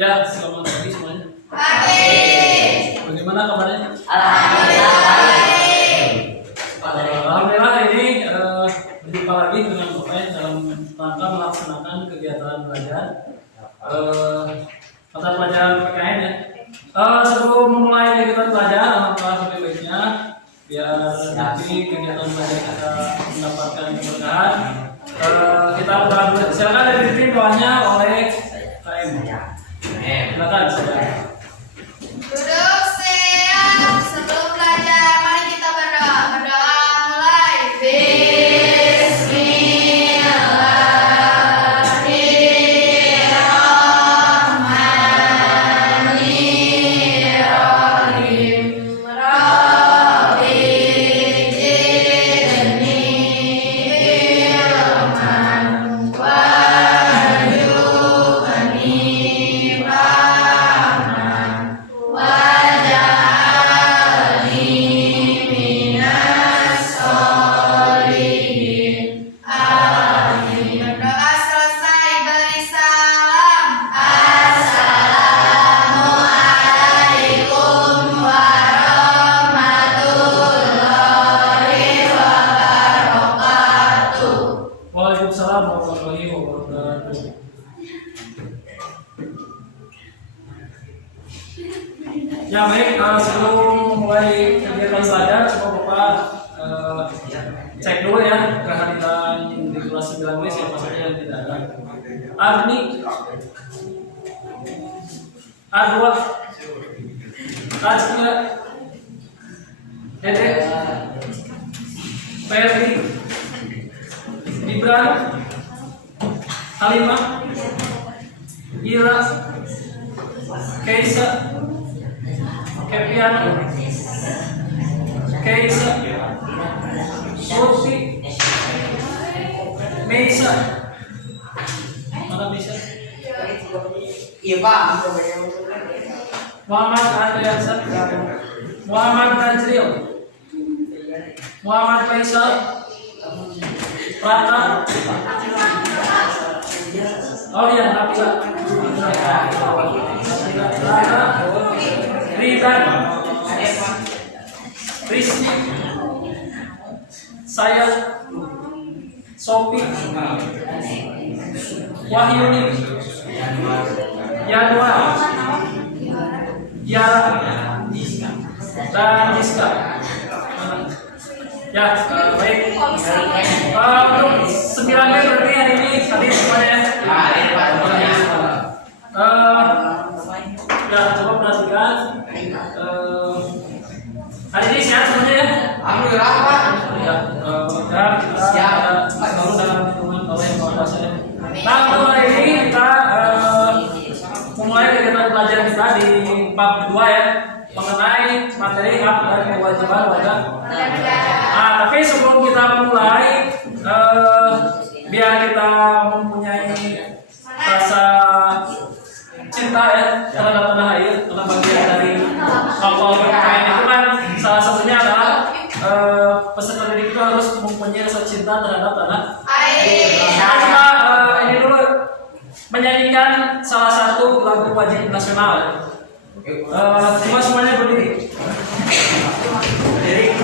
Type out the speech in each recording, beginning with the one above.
Ya, selamat pagi semuanya. Pagi. Bagaimana kabarnya? Alhamdulillah baik. Alhamdulillah ini berjumpa lagi dengan Bapak dalam rangka melaksanakan kegiatan belajar mata pelajaran PKN ya. Sebelum memulai kegiatan belajar, alangkah lebih baiknya biar nanti kegiatan belajar kita mendapatkan keberkahan. Kita berdoa dulu. Silakan dipimpin doanya oleh KM. Silakan saudara. Duduk siap. Sebelum belajar, mari kita berdoa. Berdoa mulai. Bismillahirrahmanirrahim. Rabbi zidni ilman warzuqni fahman waj'alni minas sholihin. Amin. Berdoa selesai, beri salam. Assalamualaikum warahmatullahi wabarakatuh. Waalaikumsalam warahmatullahi wabarakatuh. Ya baik, sebelum mulai kegiatan belajar, coba Bapak cek dulu ya kehadiran di kelas 9 siapa saja yang tidak ada. Arni, A2, A3, Dede, Ferdi, Gibran, Halimah, Ira, Keisa, Kepian, Keisa, Lutfi, Meisa, mana Meisa? Iya Pak. Muhammad Adriansa, Muhammad Najril, Muhammad Faisal, Prata, oh iya, Nabila, Ridan, Rizky, saya, Sopi, Wahyuni, Yanwar, Yara, dan Rizka. Ya, baik. Untuk 9 berarti hari ini hadir semuanya. Ya, coba perhatikan. Hari ini sehat semuanya ya? Alhamdulillah Pak. Ya, kita baru dalam hitungan oleh Bapak saya. Nah, untuk hari ini kita memulai kegiatan belajar kita di bab 2 ya, mengenai materi hak dan kewajiban warga. Nah, tapi sebelum kita memulai, biar kita mempunyai rasa cinta ya terhadap tanah air, karena bagian dari faktor PKN itu kan salah satunya adalah peserta didik itu harus mempunyai rasa cinta terhadap tanah air. Nah, kita ini dulu menyanyikan salah satu lagu wajib nasional. Coba semuanya berdiri. Berdiri.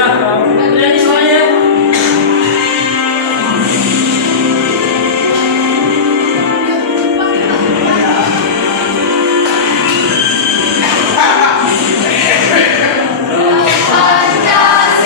Ya, nyanyi semuanya. Pancasila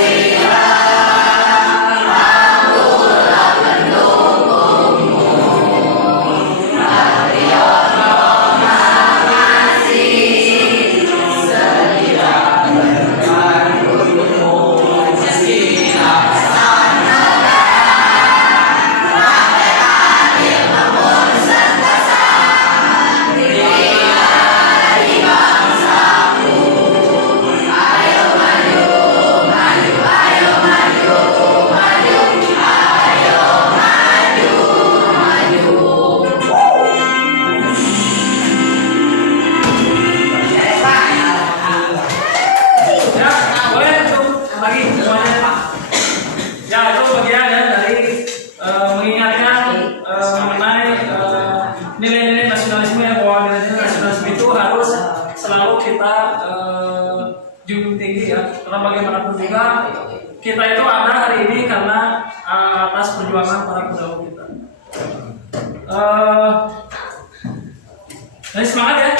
bagaimanapun juga kita itu ada hari ini karena atas perjuangan para pendahulu kita. Jadi semangat ya.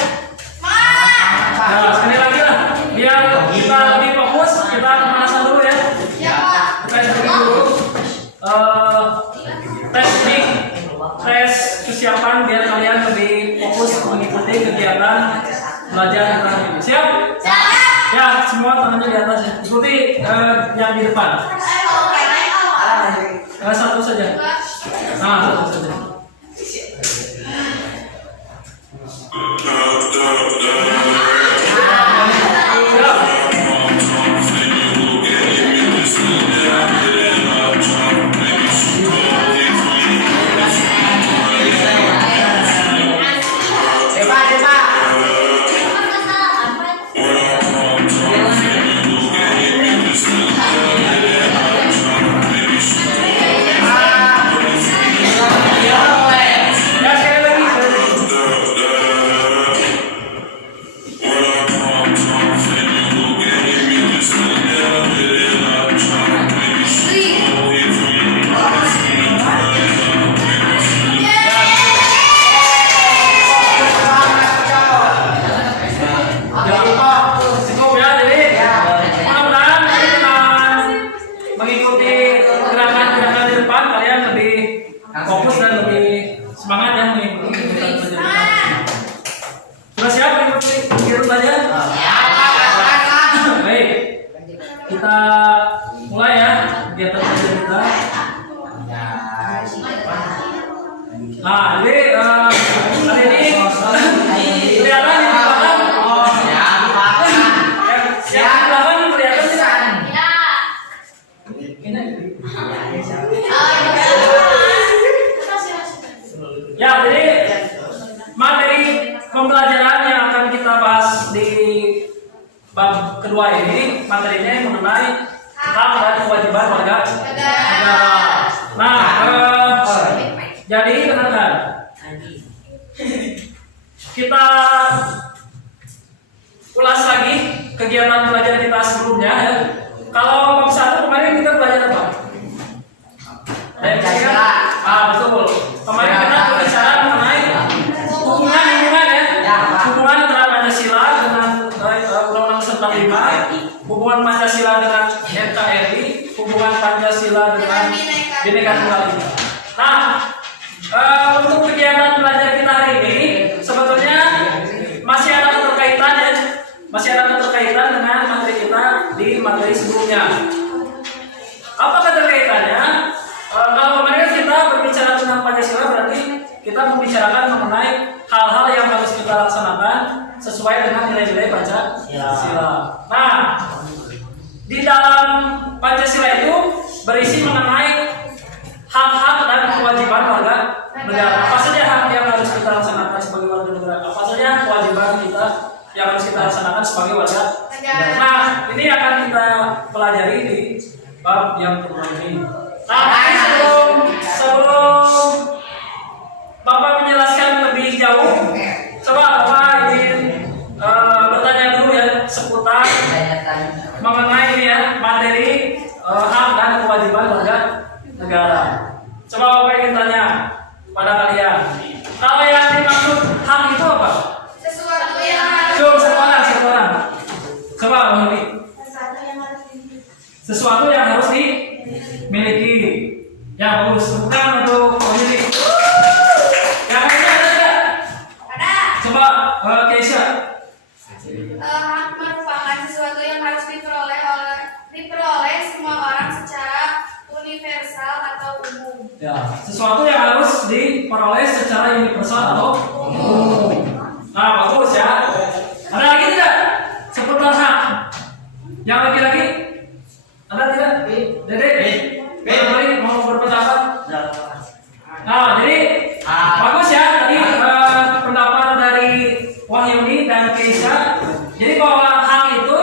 Nah, sekali lagi lah, biar kita lebih fokus, kita pemanasan dulu ya. Kita stretching dulu. Tes ini, tes kesiapan biar kalian lebih fokus mengikuti kegiatan belajar kita hari ini. Siap? Ya, semua tangannya di atas ya. Ikuti yang di depan. Satu saja. Nah, satu saja. Fokus dan lebih semangat ya mengikuti kegiatan belajar. Sudah siap mengikuti kegiatan belajar? Baik, kita mulai ya kegiatan belajar kita. Nah, jadi hari ini kelihatan di belakang. Yang di belakang kelihatan tidak? Ya, jadi materi pembelajaran yang akan kita bahas di bab kedua ini materinya mengenai hak dan kewajiban warga negara. Nah, jadi teman-teman, kita ulas lagi kegiatan belajar kita sebelumnya ya. Kalau bab 1 kemarin kita belajar apa? Betul. Kemarin kita berbicara mengenai hubungan ya, hubungan antara Pancasila dengan Undang-Undang 45, hubungan Pancasila dengan NKRI, hubungan Pancasila dengan Bhinneka Tunggal Ika. Nah, untuk kegiatan belajar kita hari ini sebetulnya masih ada keterkaitan dengan materi kita di materi sebelumnya. Apa keterkaitannya? Kalau kemarin kita berbicara tentang Pancasila berarti kita membicarakan mengenai hal-hal yang harus kita laksanakan sesuai dengan nilai-nilai Pancasila. Nah, di dalam Pancasila itu berisi mengenai hak-hak dan kewajiban warga negara. Apa saja hak yang harus kita laksanakan sebagai warga negara? Apa saja kewajiban kita yang harus kita laksanakan sebagai warga negara? Nah, ini akan kita pelajari di bab yang kedua ini. Nah, sebelum Bapak menjelaskan lebih jauh, coba Bapak ingin bertanya dulu ya seputar mengenai ini ya materi hak dan kewajiban warga negara. Coba Bapak ingin tanya pada kalian, kalau yang dimaksud hak itu apa? Sesuatu yang Satu orang. Coba Bang Hemi. Sesuatu yang harus dimiliki. Ya bagus, bukan untuk pemilik. Yang lainnya ada tidak? ada. Coba Keisha. Hak merupakan sesuatu yang harus diperoleh semua orang secara universal atau umum. Ya, sesuatu yang harus diperoleh secara universal atau umum. Nah, bagus ya. Ada lagi tidak? Seputar hak. Yang laki-laki? Ada tidak? Dede? Mari mau berpendapat? Nah, jadi bagus ya tadi pendapat dari Wahyuni dan Keisha. Jadi bahwa hak itu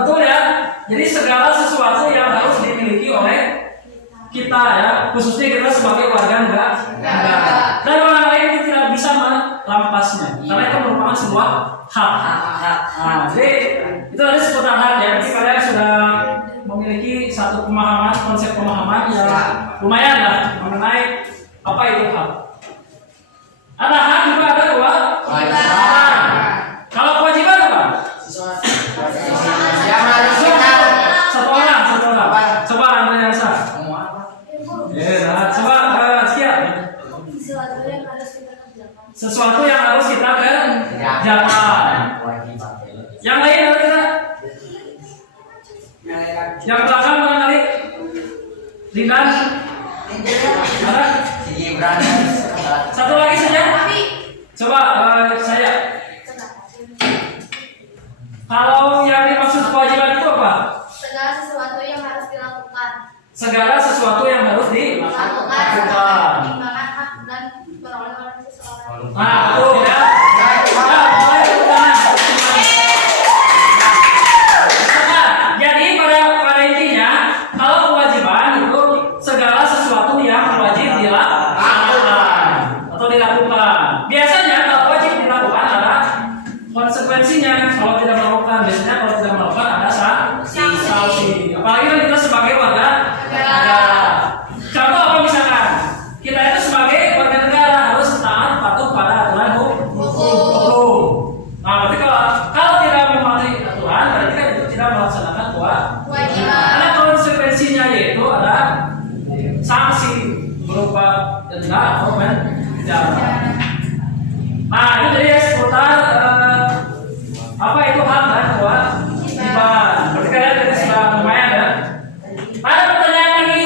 betul ya. Jadi segala sesuatu yang harus dimiliki oleh kita ya, khususnya kita sebagai warga negara. Dan orang lain itu tidak bisa melampasnya, karena itu merupakan sebuah hak. Nah, jadi itu ada seputar hak ya. Jadi kalian pemahaman, konsep pemahaman yang lumayan lah mengenai apa itu hak. Ada hak juga ada kewajiban. Kalau kewajiban apa? Yang harus kita. Satu orang. Coba Anda yang sah. Coba siap. Sesuatu yang harus kita kerjakan. Yang lain ada tidak? Yang belakang barangkali? Ringan? Ada? Satu lagi saja. Coba saya. Kalau yang dimaksud kewajiban itu apa? Segala sesuatu yang harus dilakukan. Segala sesuatu yang harus dilakukan. Pertimbangan hak dan beroleh oleh seseorang. Nah, betul ya. Mulai pertanyaan. Jadi pada intinya, kalau kewajiban itu segala sesuatu yang wajib dilakukan atau dilakukan. Biasanya kalau wajib dilakukan ada konsekuensinya. Kalau tidak melakukan, biasanya kalau tidak melakukan ada sanksi. Apalagi kan kita sebagai warga negara. Contoh apa misalkan? Kita itu sebagai warga negara harus taat patuh pada aturan hukum. Nah, berarti kalau tidak mematuhi aturan, berarti kan itu tidak melaksanakan kewajiban. Ada konsekuensinya, yaitu ada sanksi berupa denda atau penjara. Nah, itu jadi seputar apa itu hak dan kewajiban. Berarti kalian tadi sudah lumayan ya. Ada pertanyaan lagi,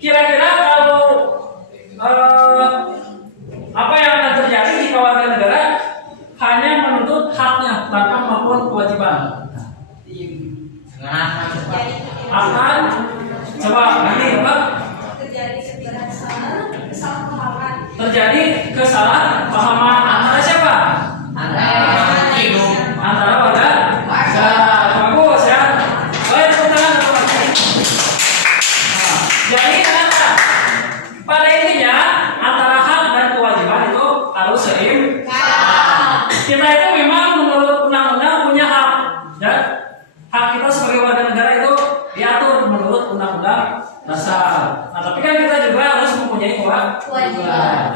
kira-kira kalau apa yang akan terjadi jika warga negara hanya menuntut haknya tanpa melakukan kewajiban? Akan coba ini apa? Terjadi kesalahpahaman antara siapa? Antara warga. Bagus ya. Baik, tepuk tangan untuk Pak. Jadi kenapa? Pada intinya antara hak dan kewajiban itu harus seimbang. Kita itu memang menurut undang-undang punya hak, ya. Hak kita sebagai warga negara itu diatur menurut undang-undang dasar. Nah, tapi kan kita juga harus mempunyai kewajiban.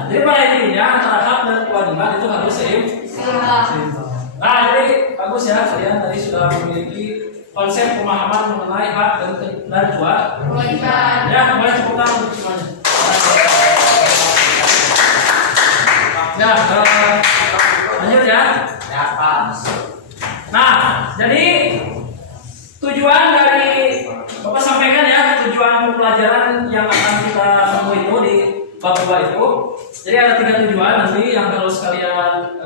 Jadi pada intinya antara hak dan kewajiban itu harus seimbang. Nah, jadi bagus ya, kalian tadi sudah memiliki konsep pemahaman mengenai hak dan kewajiban. Ya, boleh tepuk tangan untuk semuanya. Ya, lanjut ya. Nah, jadi tujuan dari Bapak sampaikan ya, tujuan pelajaran yang akan kita temui itu di bab 2 itu. Jadi ada 3 tujuan nanti yang harus kalian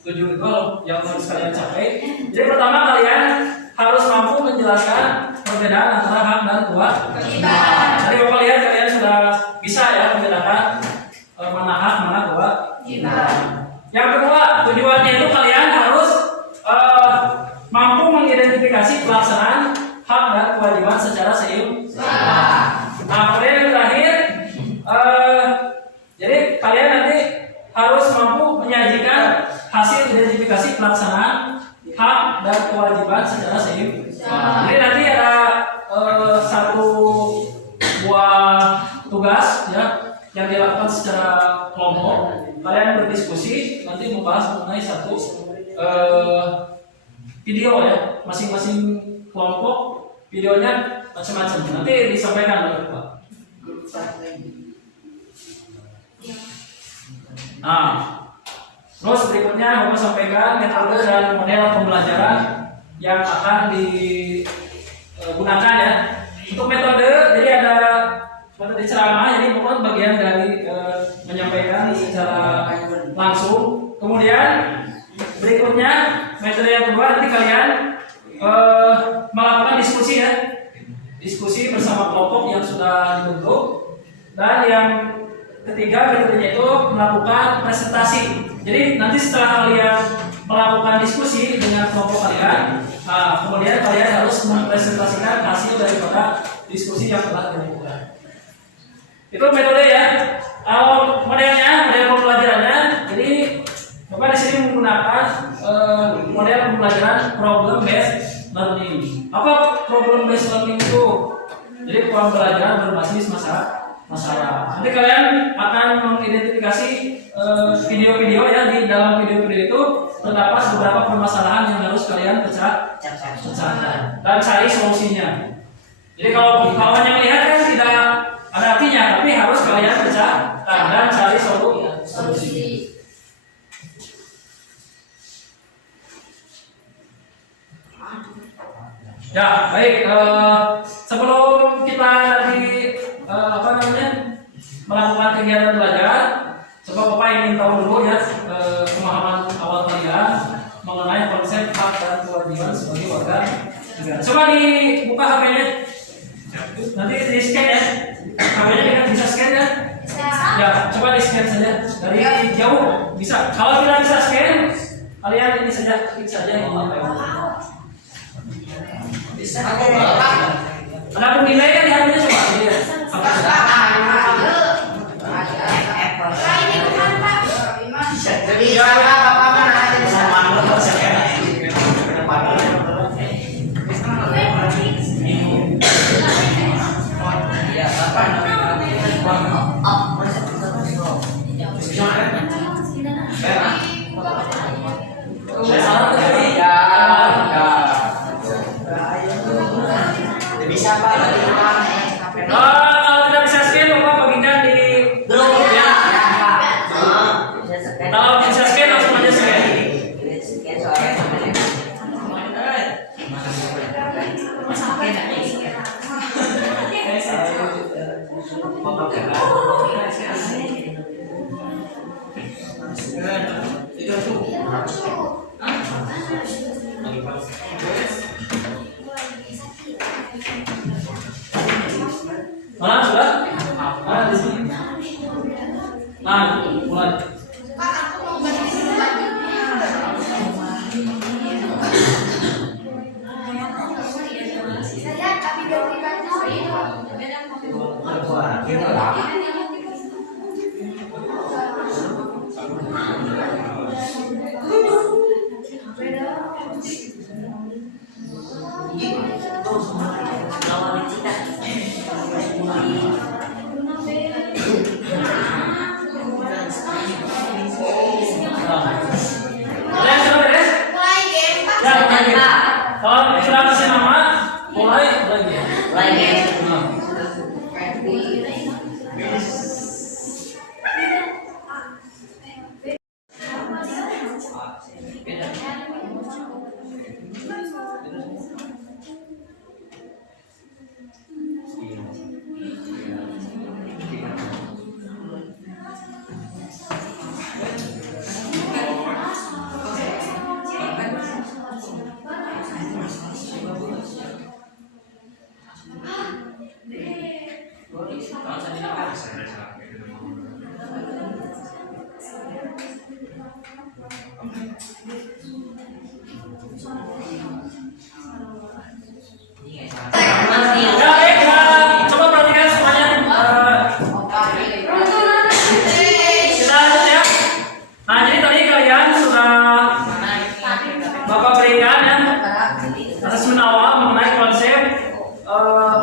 tuju itu yang harus kalian capai. Jadi pertama, kalian harus mampu menjelaskan perbedaan antara hak dan kewajiban. Jadi Bapak lihat kalian sudah bisa ya membedakan mana hak mana kewajiban. Yang kedua, tujuannya itu kalian harus mampu mengidentifikasi pelaksanaan hak dan kewajiban secara seimbang. Nah, kemudian yang terakhir, jadi kalian nanti harus mampu menyajikan hasil identifikasi pelaksanaan hak dan kewajiban secara seimbang. Jadi nanti ada satu buah tugas ya yang dilakukan secara kelompok. Kalian berdiskusi nanti membahas mengenai satu video ya, masing-masing kelompok videonya macam-macam. Nanti disampaikan oleh Pak. Nah, terus berikutnya Bapak sampaikan metode dan model pembelajaran yang akan digunakan ya. Untuk metode, jadi ada metode ceramah, jadi Bapak bagian dari menyampaikan secara langsung. Kemudian berikutnya metode yang kedua, nanti kalian melakukan diskusi ya, diskusi bersama kelompok yang sudah dibentuk. Dan yang ketiga metodenya itu melakukan presentasi. Jadi nanti setelah kalian melakukan diskusi dengan kelompok kalian, kemudian kalian harus mempresentasikan hasil daripada diskusi yang telah dilakukan. Itu metode ya. Kalau modelnya, model pembelajarannya, jadi Bapak di sini menggunakan model pembelajaran problem based learning. Apa problem based learning itu? Jadi pembelajaran berbasis masalah. Nanti kalian akan mengidentifikasi video-video ya, di dalam video-video itu terdapat beberapa permasalahan yang harus kalian pecahkan dan cari solusinya. Jadi kalau hanya melihat kan tidak ada artinya, tapi harus kalian pecahkan dan cari solusi. Ya, baik. Sebelum kita nanti melakukan kegiatan belajar, coba Bapak ingin tahu dulu ya pemahaman awal kalian mengenai konsep hak dan kewajiban sebagai warga negara. Coba dibuka HP-nya, nanti di scan ya. HP-nya bisa scan ya? Ya, coba di scan saja dari jauh bisa. Kalau tidak bisa scan, kalian ini saja klik saja ini. Bisa. Ada penilai kan di HP-nya coba dilihat. Jadi Bapak mana aja bisa maklum saya. Ya, Bapak bisa Pak. Kalau tidak bisa scan, Bapak bagikan di grup ya. Kalau bisa scan langsung aja scan. Mana sudah? Mana di sini? Nah, mulai. Kalau sudah kasih nama, mulai lagi. Coba perhatikan semuanya. Kita lanjut ya. Nah, jadi tadi kalian sudah Bapak berikan ya asesmen awal mengenai konsep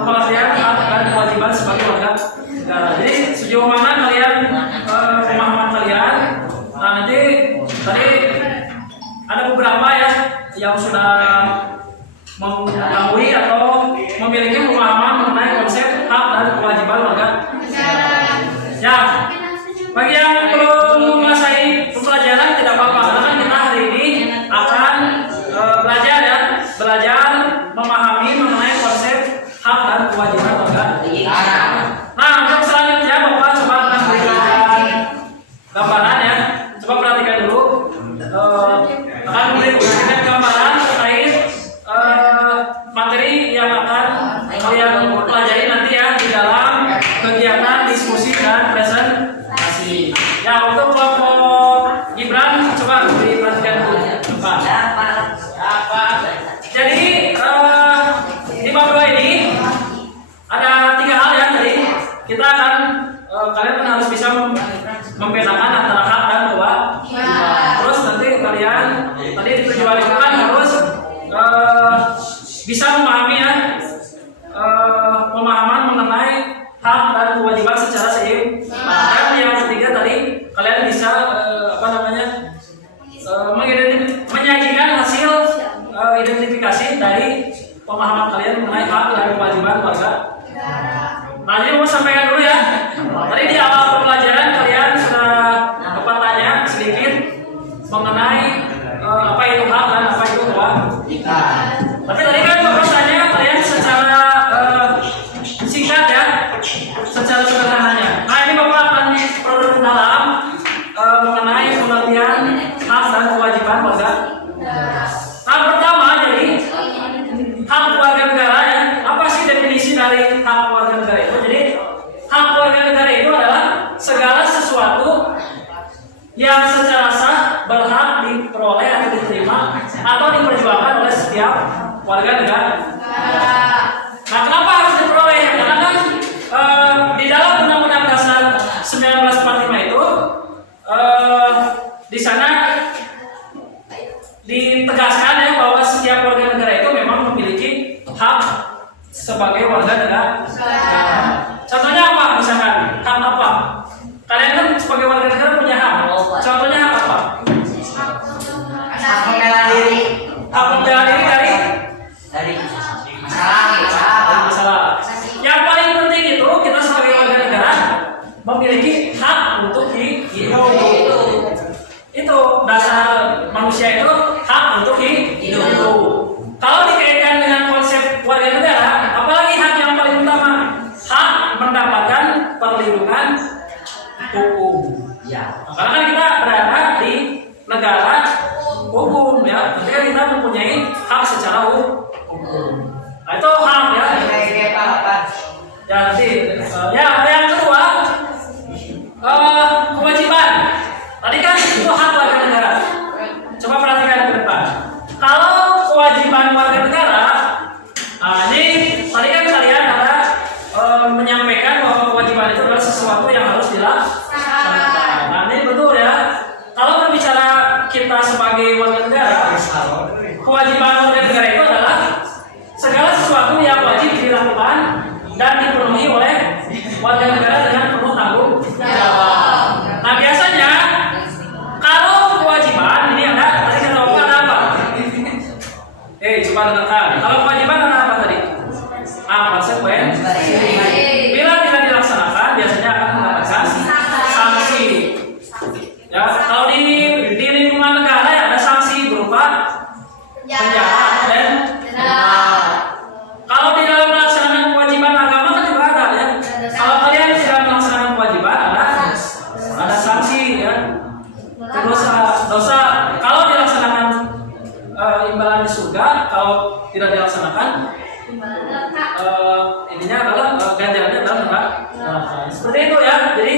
pengertian hak dan kewajiban sebagai warga negara. Jadi sejauh mana kalian pemahaman kalian? Nah, nanti tadi ada beberapa ya yang sudah mengetahui atau memiliki pemahaman mengenai konsep hak dan kewajiban warga negara. Ya, bagi yang belum menguasai pembelajaran tidak apa-apa, karena kan kita hari ini akan belajar memahami mengenai konsep hak dan kewajiban warga negara. Nah, untuk selanjutnya Bapak coba akan berikan gambaran ya. Coba perhatikan dulu. Akan memberikan gambaran terkait materi yang akan kalian pelajari nanti ya di dalam kegiatan diskusi dan presentasi. Ya, untuk kelompok Gibran coba diperhatikan dulu. Jadi di bab 2 ini ada 3 hal ya tadi. Kita akan kalian kan harus bisa membedakan antara hak dan kewajiban. Terus nanti kalian tadi tujuan itu kan harus bisa memahami ya pemahaman kewajiban warga negara. Nah, ini mau sampaikan dulu ya. Tadi di awal pembelajaran kalian sudah dapat tanya sedikit mengenai apa itu hak dan apa itu kewajiban. Tapi tadi kan Bapak tanya kalian secara singkat ya, secara sederhananya. Nah, ini Bapak akan perdalam mengenai pengertian hak dan kewajiban warga. Hak pertama, jadi hak warga negara ya. Apa sih definisi dari hak warga negara itu? Jadi hak warga negara itu adalah segala sesuatu yang secara sah berhak diperoleh atau diterima atau diperjuangkan oleh setiap warga negara. Nah, kenapa harus diperoleh? Karena kan di dalam Undang-Undang Dasar 1945 itu di sana ditegaskan ya bahwa setiap warga negara itu memang memiliki hak sebagai warga negara. Contohnya apa? Misalkan hak apa? Kalian kan sebagai warga negara punya hak. Contohnya hak apa? Hak membela diri. Hak membela diri Dari masalah. Yang paling penting itu kita sebagai warga negara memiliki hak untuk hidup. Itu dasar manusia itu hak untuk hidup. Kalau dikaitkan dengan konsep warga negara, apalagi hak yang paling utama, hak mendapatkan perlindungan hukum. Ya. Karena kan kita berada di negara hukum ya, ketika kita mempunyai hak secara hukum. Nah, itu hak ya. Jadi yang kedua kewajiban. Tadi kan itu hak warga negara. Coba perhatikan ke depan. Kalau kewajiban warga negara, ini tadi kan kalian ada menyampaikan bahwa kewajiban itu adalah sesuatu yang harus dilaksanakan. Nah, ini betul ya. Kalau berbicara kita sebagai warga negara, kewajiban warga negara itu adalah segala sesuatu yang wajib dilakukan dan dipenuhi oleh warga negara dengan penuh tanggung jawab. Nah, biasanya kalau kewajiban ini ada tadi kata Bapak ada apa? Coba dengarkan. Kalau kewajiban ada apa tadi? Konsekuensi. Bila tidak dilaksanakan biasanya akan mendapatkan sanksi. Ya, kalau di lingkungan negara ya ada sanksi berupa penjara dan kalau di dalam melaksanakan kewajiban agama kan juga ada ya. Kalau kalian tidak melaksanakan kewajiban ada sanksi ya. Terus dosa kalau dilaksanakan imbalan di surga, kalau tidak dilaksanakan ininya adalah ganjarannya adalah neraka. Seperti itu ya. Jadi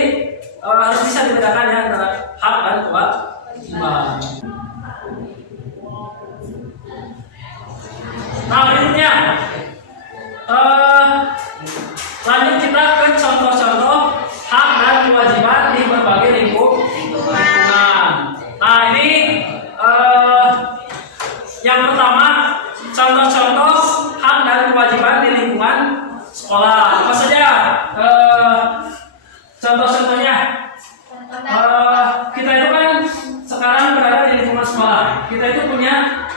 harus bisa dibedakan ya antara hak dan kewajiban. Nah, berikutnya lanjut kita ke contoh-contoh hak dan kewajiban di berbagai lingkungan. Nah, ini yang pertama contoh-contoh hak dan kewajiban di lingkungan sekolah. Apa saja contoh-contohnya? Kita itu kan sekarang berada di lingkungan sekolah. Kita itu punya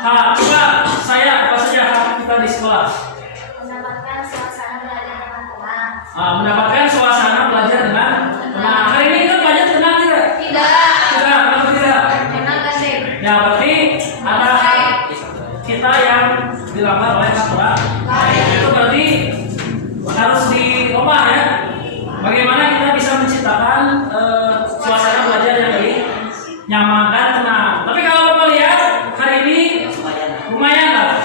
hak. Coba saya apa saja hak kita di sekolah? Mendapatkan suasana belajar dengan tenang. Mendapatkan suasana belajar dengan tenang. Hari ini kita belajar tenang tidak? Tidak. Kenapa tidak? Tenang kan sih? Ya, berarti ada hak kita yang dilanggar oleh aturan. Itu berarti harus diubah ya. Bagaimana kita bisa menciptakan suasana belajar yang lebih nyaman dan tenang. Tapi kalau Bapak lihat hari ini lumayan lah.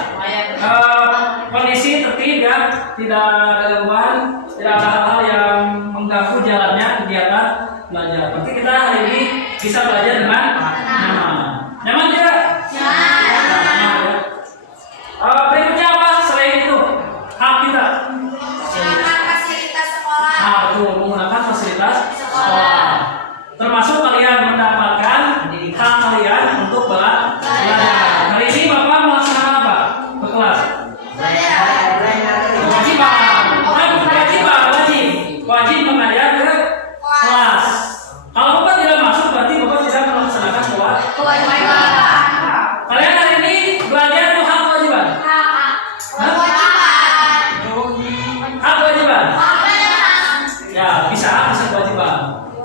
Kondisi tertib ya, tidak ada gangguan, tidak ada hal-hal yang mengganggu jalannya kegiatan belajar. Berarti kita hari ini bisa belajar dengan nyaman. Nyaman tidak? Nyaman. Berikutnya apa selain itu? Hak kita. Menggunakan fasilitas sekolah. Betul, menggunakan fasilitas sekolah. Termasuk kalian mendapatkan hak kalian untuk belajar. Hari ini Bapak melaksanakan apa? Ke kelas. Wajib mengajar ke kelas. Kalau Bapak tidak masuk berarti Bapak tidak melaksanakan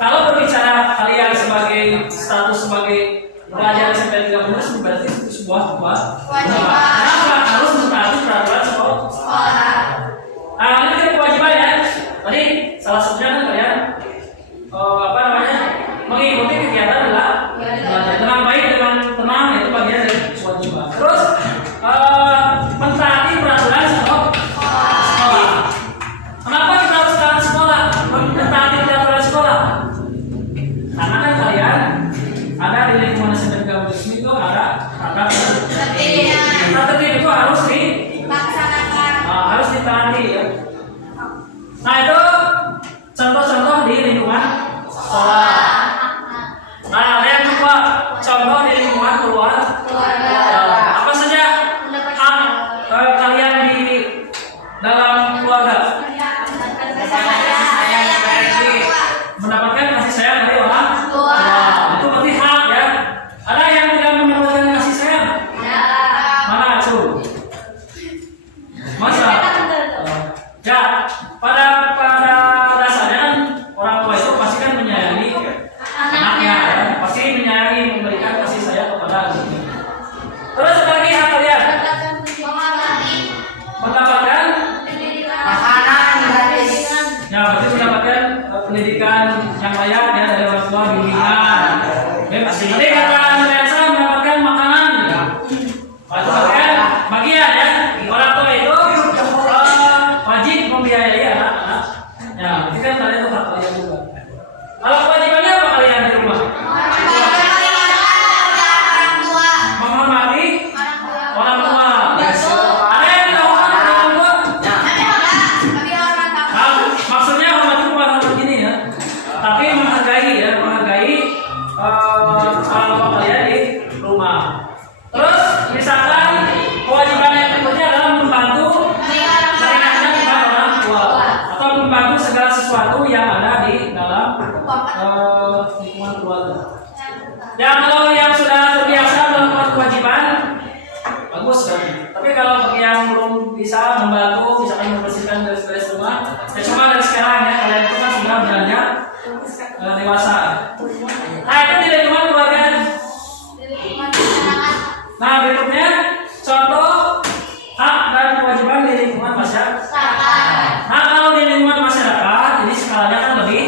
kalau berbicara kalian sebagai status sebagai pelajar SMP 13 berarti itu sebuah Kewajiban. kenapa harus mentaati peraturan sekolah? Ini kan kewajiban ya. Tadi salah satunya kan kalian mengikuti kegiatan belajar dengan baik, dengan tenang, itu bagian dari kewajiban. Terus mentaati peraturan sekolah. Kenapa kita harus taati sekolah? Mentaati peraturan sekolah? Karena kan kalian ada di lingkungan SMP 13 itu ada tata tertib itu harus harus ditaati ya. Nah itu contoh-contoh di lingkungan sekolah. Nah ada yang kedua, contoh di lingkungan keluarga. Apa saja hak kalian di dalam keluarga? Mendapatkan kasih sayang dari orang tua. Itu berarti hak ya. Ada yang tidak mendapatkan kasih sayang? Mana cu? Masa? Ya, pada dasarnya kan orang tua itu pasti kan menyayangi anaknya, ya. Pasti menyayangi, memberikan kasih sayang kepada anaknya. Terus apa lagi hak kalian? Mendapatkan Makanan gratis. ya, berarti mendapatkan pendidikan yang layak ya dari orang tua, bimbingan. Jadi kata Nusa mendapatkan makanan. Bagian ya, orang tua itu wajib membiayai anak-anak. Ya, itu kan kalian itu hak kalian juga. Kalau kewajibannya apa kalian di rumah? Menghormati orang tua. Ada yang tahu kan orang tua? Maksudnya hormati bukan begini ya, tapi menghargai ya, menghargai orang tua kalian di rumah. Terus misalkan kewajiban yang berikutnya adalah membantu meringankan beban orang tua atau membantu segala sesuatu yang ada di dalam lingkungan keluarga. Ya kalau yang sudah terbiasa melakukan kewajiban bagus kan. Tapi kalau bagi yang belum bisa membantu, misalkan membersihkan beres-beres rumah, ya coba dari sekarang ya, kalian itu kan sudah beranjak dewasa. Nah itu di lingkungan keluarga. Nah berikutnya contoh hak dan kewajiban di lingkungan masyarakat. Nah kalau di lingkungan masyarakat ini skalanya kan lebih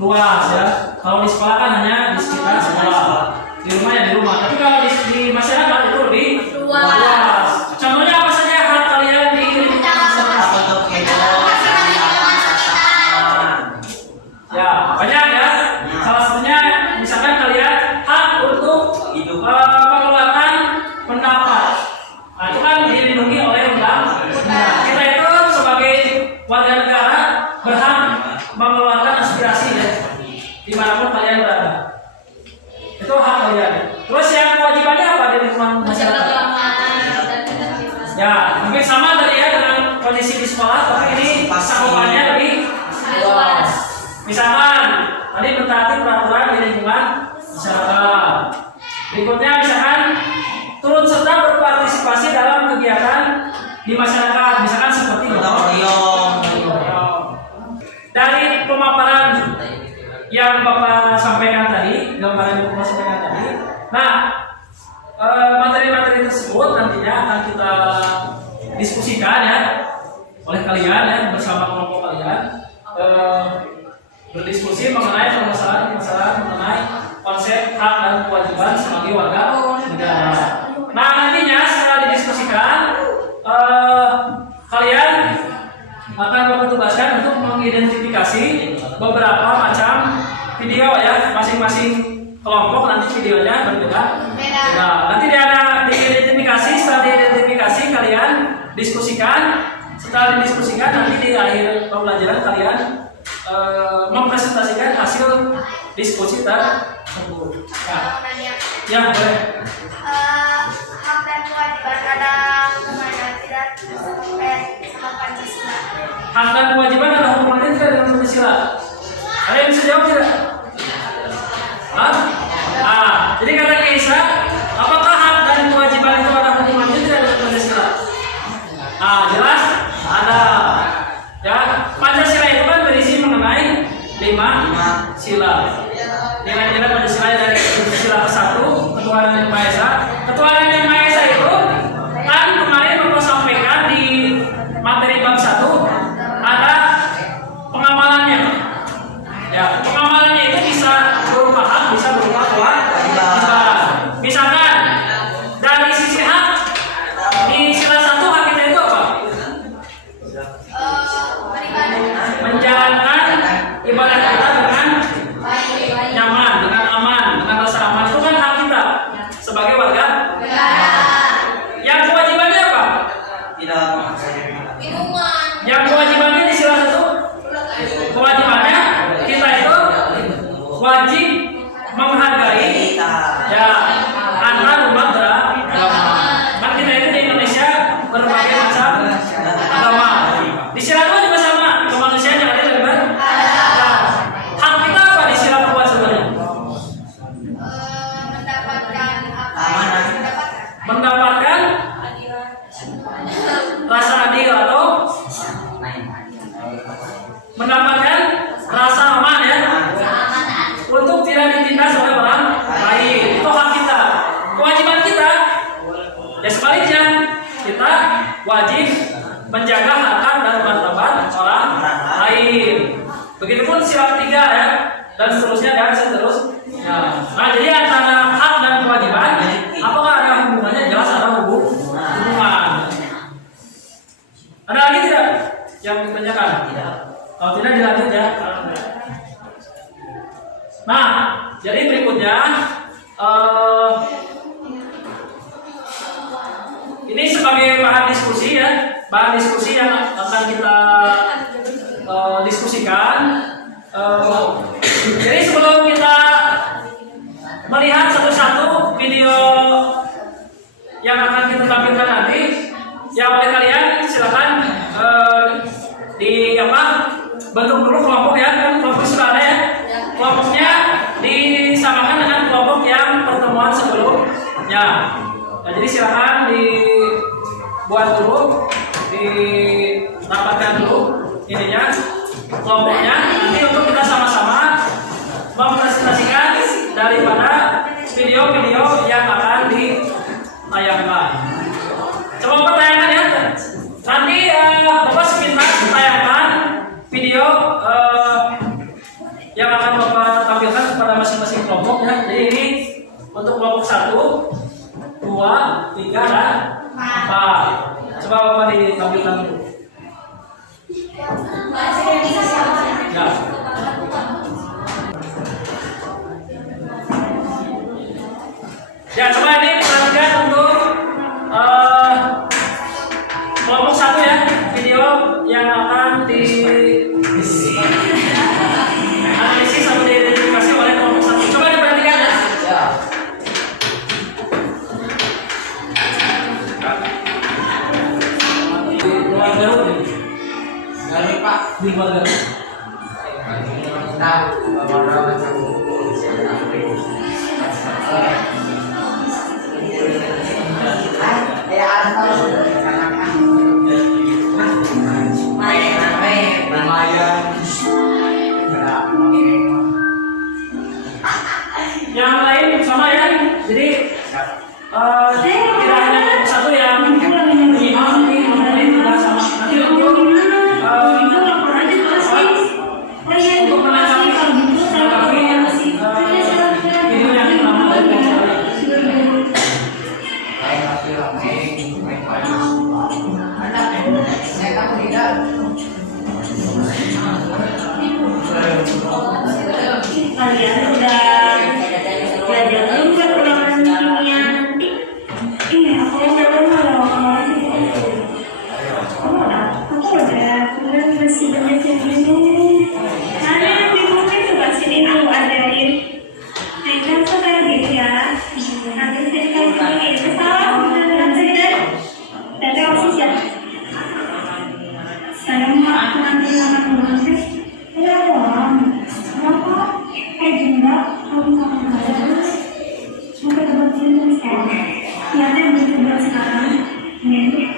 luas ya. Kalau di sekolah kan hanya di sekitar sekolah, di rumah ya di rumah. Tapi kalau di masyarakat itu lebih luas. Contohnya apa saja hak kalian di lingkungan masyarakat? Ya banyak ya. Salah satunya misalkan kalian hak untuk pengeluaran pendapat. Nah itu kan dilindungi oleh undang-undang. Kita itu sebagai warga negara berhak mengeluarkan aspirasi ya, dimanapun kalian berada. Itu hak kalian. Terus yang kewajibannya apa di lingkungan masyarakat? Ya mungkin sama tadi ya dengan kondisi di sekolah, tapi ini cakupannya lebih luas. Misalkan tadi mentaati peraturan di lingkungan masyarakat. Berikutnya misalkan turut serta berpartisipasi dalam kegiatan di masyarakat, misalkan seperti dari pemaparan yang Bapak sampaikan tadi, gambaran yang Bapak sampaikan tadi. Nah, materi-materi tersebut nantinya akan kita diskusikan ya oleh kalian ya bersama kelompok kalian, berdiskusi mengenai permasalahan mengenai konsep hak dan kewajiban sebagai warga negara. Nah nantinya setelah didiskusikan, kalian akan Bapak tugaskan untuk mengidentifikasi beberapa macam video ya, masing-masing kelompok nanti videonya berbeda. Nah, nanti diidentifikasi, setelah diidentifikasi kalian diskusikan, setelah didiskusikan nanti di akhir pembelajaran kalian mempresentasikan hasil diskusi tersebut. Ya boleh. Hak dan kewajiban ada hubungannya tidak sama Pancasila. Hak dan kewajiban ada hubungannya tidak dengan Pancasila? Ada yang bisa jawab tidak? Jadi kata Keisa, apakah hak dan kewajiban itu ada hubungannya tidak dengan Pancasila? Jelas ada. Ya, Pancasila itu kan berisi mengenai 5 sila. menjaga harkat dan martabat orang lain. Begitupun sila ketiga ya, dan seterusnya dan seterusnya. Nah, jadi antara hak dan kewajiban, apakah ada hubungannya? Jelas ada hubungan. Ada lagi tidak yang ditanyakan? Kalau tidak dilanjut ya. Nah, jadi berikutnya ini sebagai bahan diskusi ya, bahan diskusi yang akan kita diskusikan. Jadi sebelum kita melihat satu-satu video yang akan kita tampilkan nanti, ya oleh kalian silakan di bentuk dulu kelompok ya, kan kelompok sudah ada ya. Kelompoknya disamakan dengan kelompok yang pertemuan sebelumnya. Nah, jadi silakan dibuat dulu, didapatkan dulu ininya kelompoknya. Nanti untuk kita sama-sama mempresentasikan daripada video-video yang akan ditayangkan. Coba pertanyaan ya. Nanti Bapak sepintas tayangkan video yang akan Bapak tampilkan kepada masing-masing kelompok ya. Jadi ini untuk kelompok 1, 2, 3, dan 4. Coba Bapak ditampilkan dulu. Ya. Ya, coba ini perhatikan untuk kelompok 1 ya, video yang akan analisis atau diidentifikasi oleh kelompok 1. Coba diperhatikan ya. Di luar Garut nih. Garut Pak. Di luar Garut. Kita bawa macam ya ada tahu yang lain sama ya. Jadi tidak hanya kelompok 1 yang menyimak, tapi yang lain juga sama. Nanti untuk menanggapi video yang pertama dari kelompok kalian udah belajar belum kan ulangan kimia? Aku belum loh. Aku udah masih belajar dulu. Karena di rumah juga sini aku adain. Nah, kan kayak gitu ya. Nanti saya kasih itu salah dan saya dan osis ya. Saya mau aku nanti akan mengajar. Ya, kenapa? Kayak gini kalau misalkan ada sampai tempat sini sekarang ternyata yang berubah sekarang ini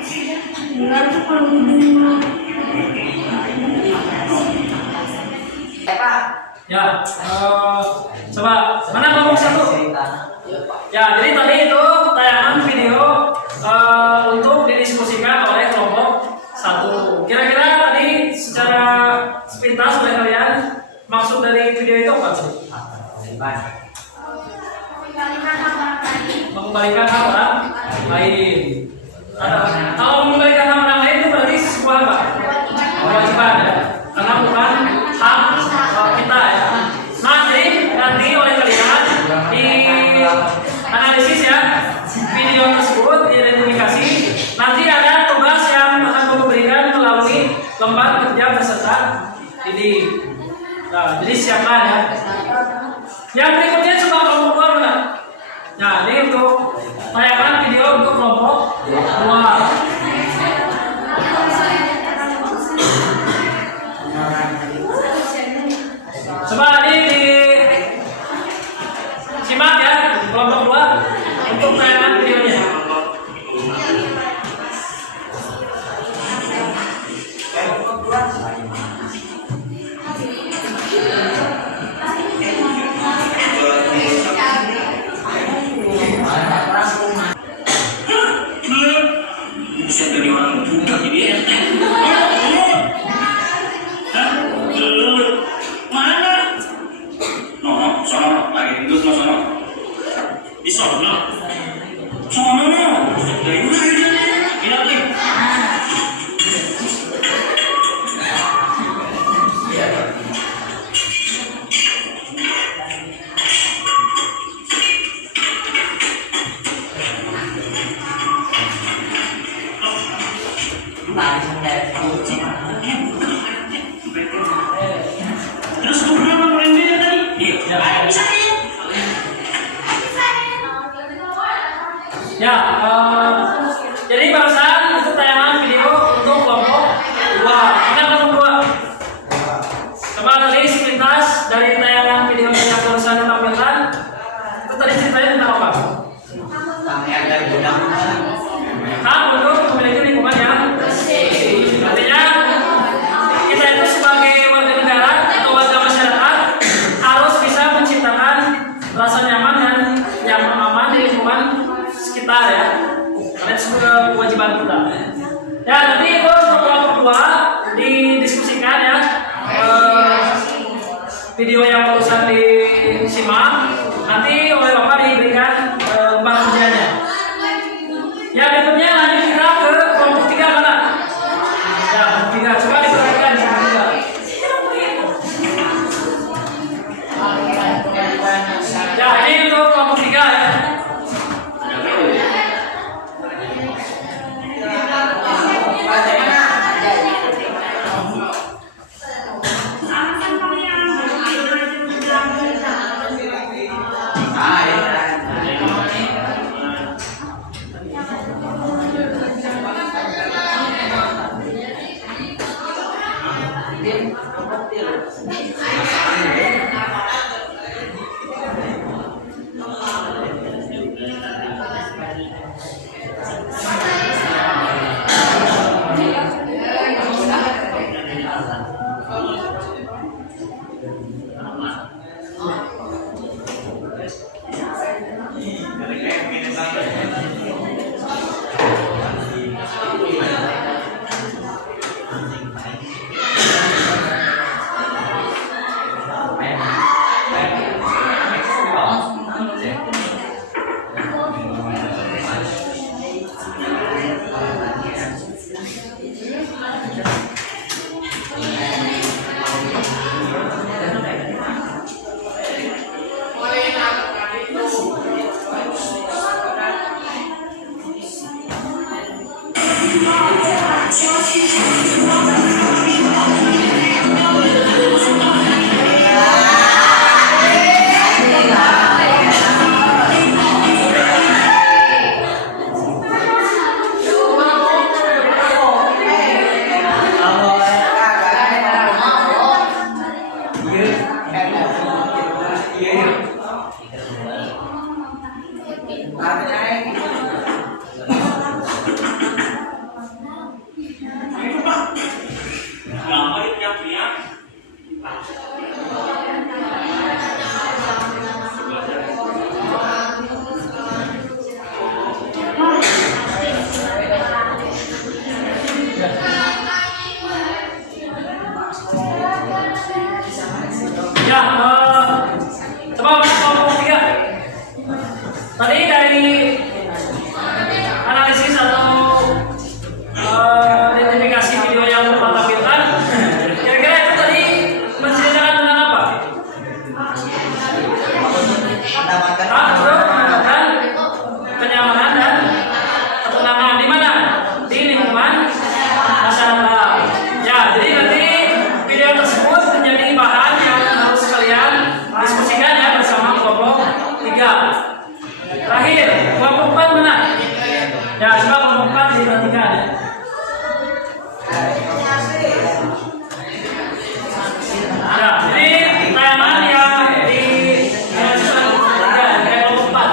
bulan tuh kalau begini Pak. ya. Coba mana kelompok 1? Ya, jadi tadi itu tayangan video untuk didiskusikan oleh kelompok 1. Kira-kira tadi secara sepintas oleh kalian maksud dari video itu apa sih? Mengembalikan hak orang lain. Kalau mengembalikan hak orang lain itu berarti sebuah apa? Kewajiban ya. Karena bukan hak kita ya. Nah, jadi nanti oleh kalian di analisis ya video tersebut, diidentifikasi. Nanti ada tugas yang akan Bapak berikan melalui lembar kerja peserta didik. Nah, jadi siapkan ya. Yang berikutnya coba kelompok 2 mana? Nah, ini untuk tayangan video untuk kelompok 2. Coba ini disimak ya kelompok 2 untuk tayangan videonya. Terus beberapa orang dia tadi? Iya. Bisa nih. Ya, jadi barusan itu tayangan video untuk kelompok 2. Mana kelompok 2? Coba tadi sepintas dari tayangan video yang barusan ditampilkan. Itu tadi ceritanya tentang apa? Untuk memiliki lingkungan yang bersih. Artinya kita itu sebagai warga negara atau warga masyarakat harus bisa menciptakan rasa nyaman dan yang aman di lingkungan sekitar ya. Karena itu sebuah kewajiban kita. Ya nanti itu untuk kelompok 2 didiskusikan ya. Video yang barusan disimak nanti oleh Bapak diberikan lembar ujiannya. Ya berikutnya lanjut kita ke kelompok 3 mana? Ya kelompok 3 coba diperhatikan di kelompok 3. Ya ini untuk kelompok 3 ya. Ya, coba kelompok 3. Tadi dari analisis atau identifikasi video yang Bapak tampilkan, kira-kira itu tadi menceritakan tentang apa? Dan kenyamanan dan ketenangan di mana? Di lingkungan masyarakat. Ya, jadi nanti video tersebut menjadi bahan yang harus kalian diskusikan ya bersama kelompok 3. Terakhir, kelompok 4 mana? Ya, coba kelompok 4 diperhatikan ya. Nah, ini tayangan yang di kelompok 4.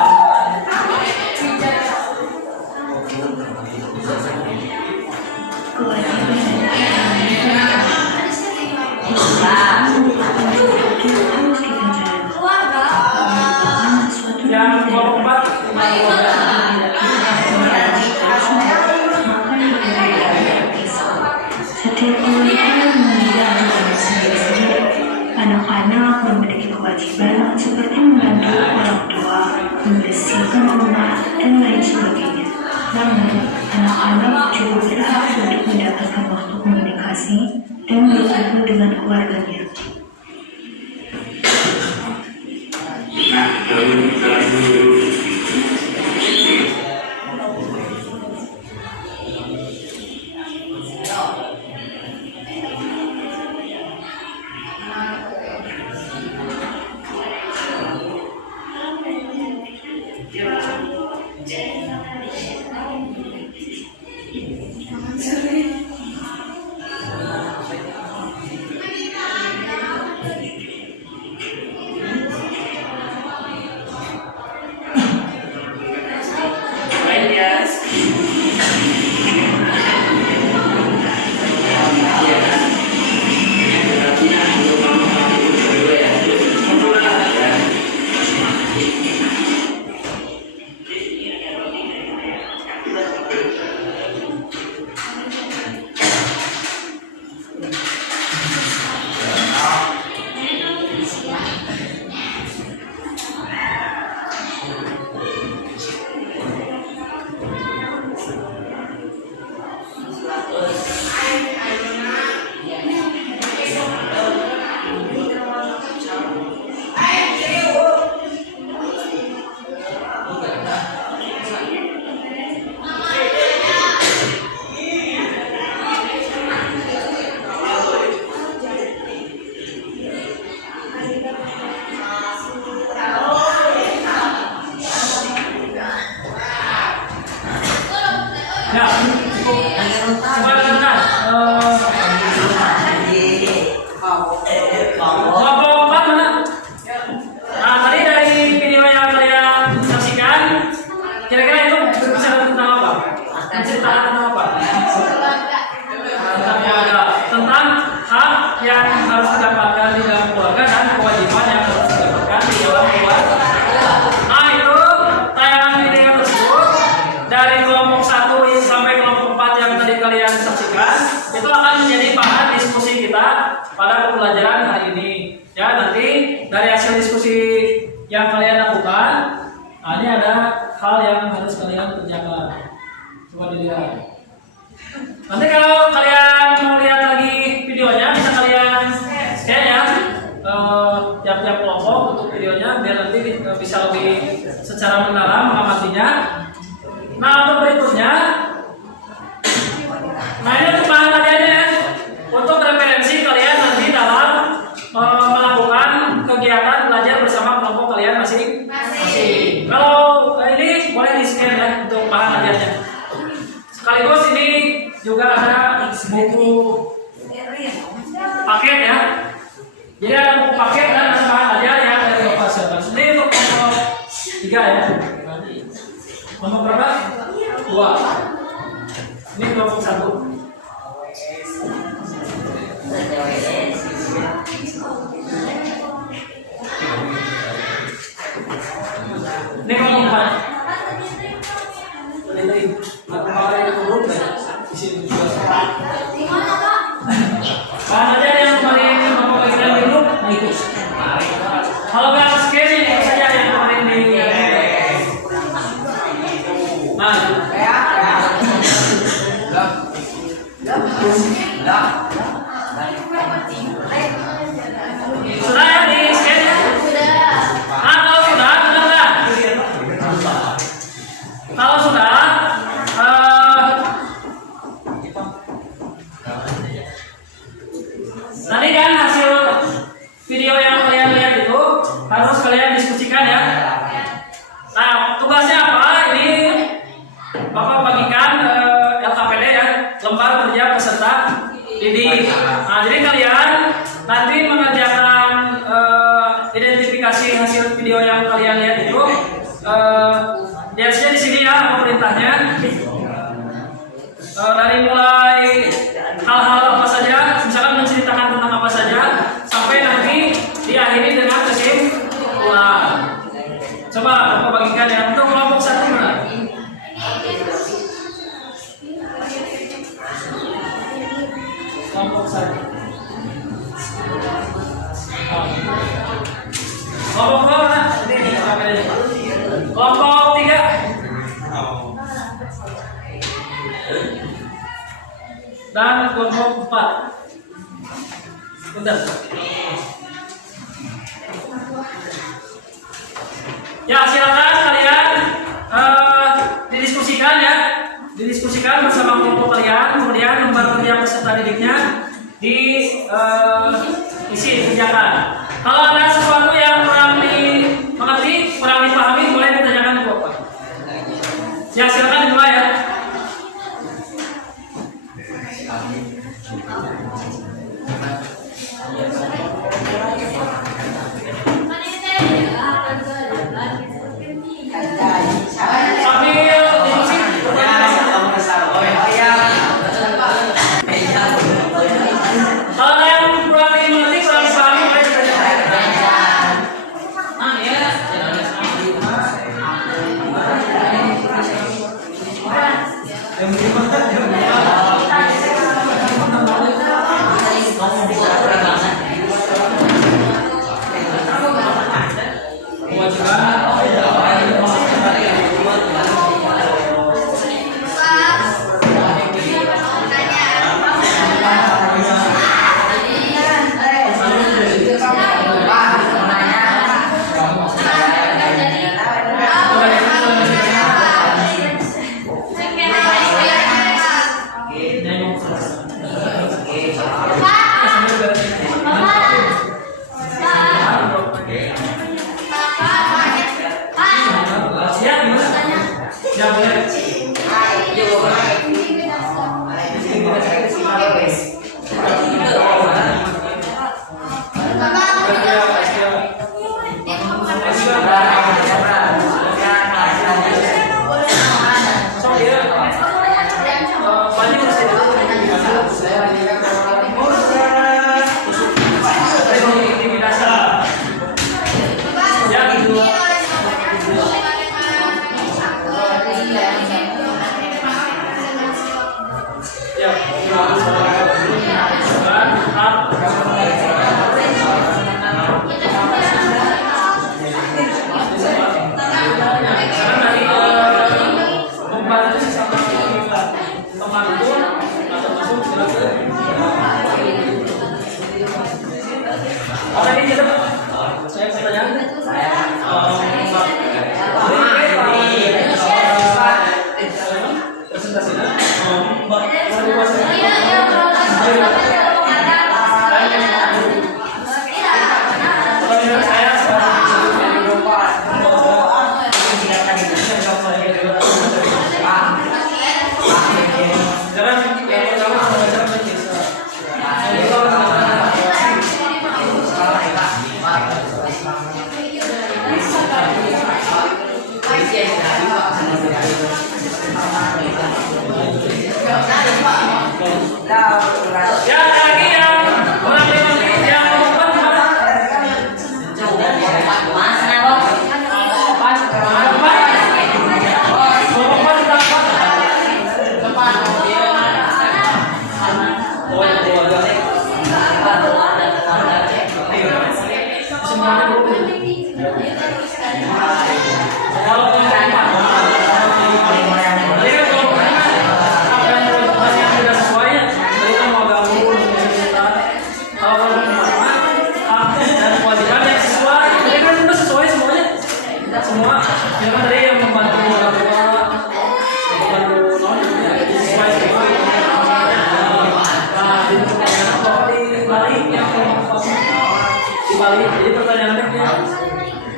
Yang kelompok 4 Setiap keluarga memiliki aturan sendiri-sendiri. Anak-anak memiliki kewajiban seperti membantu orang tua, membersihkan rumah, dan lain sebagainya. Namun, anak-anak juga berhak untuk mendapatkan waktu komunikasi dan bertemu dengan keluarganya. kita pada pembelajaran hari ini. Ya, nanti dari hasil diskusi yang kalian lakukan, ini ada hal yang harus kalian kerjakan. Coba dilihat. Nanti kalau kalian mau lihat lagi videonya, bisa kalian share ya tiap-tiap kelompok untuk videonya, biar nanti bisa lebih secara mendalam mengamatinya. Nah, untuk berikutnya, nah ini untuk bahan kajiannya ya, untuk referensi kalian nanti dalam melakukan kegiatan belajar bersama kelompok kalian masing-masing. Kalau ini boleh di scan ya untuk bahan kajiannya. Sekaligus ini juga ada buku paket ya. Jadi ada buku paket dan ada bahan kajian yang dari Bapak Syarban. Ini untuk kelompok 3 ya. Kelompok berapa? 2. Ini kelompok 1. Ini kelompok 4. Bahan aja yang kemarin Bapak bagikan di grup, nah itu. Kalau nggak scan ini saja yang kemarin di. Nah, sudah ya di scan ya. Nah, kalau sudah nggak? Kalau sudah, nanti kan hasil video yang kalian lihat itu harus kalian diskusikan ya. Nah, tugasnya apa? Ini Bapak bagikan LKPD ya, lembar kerja peserta didik. Nah, jadi kalian nanti mengerjakan identifikasi hasil video yang kalian lihat itu. Biasanya di sini ya perintahnya. Dari mulai hal-hal apa saja, misalkan menceritakan tentang apa saja, sampai nanti diakhiri dengan kesimpulan. Coba Bapak bagikan ya untuk kelompok 1 mana? Kelompok 1. Kelompok mana? Ini kelompok 3. Dan kelompok 4. Bentar. Ya, silakan kalian didiskusikan ya, didiskusikan bersama kelompok kalian, kemudian lembar kerja peserta didiknya diisi dikerjakan. Kalau ada sesuatu yang kurang dimengerti, kurang dipahami, boleh ditanyakan ke Bapak. Ya, silakan dimulai ya. Ada ini ada. Saya pertanyaan. Presentasinya. Ya, ada lagi yang orang yang lupa gimana? Semua jangan dari yang membantu orang tua, membantu non sesuai semua. Nah, di balik yang di balik. Jadi pertanyaannya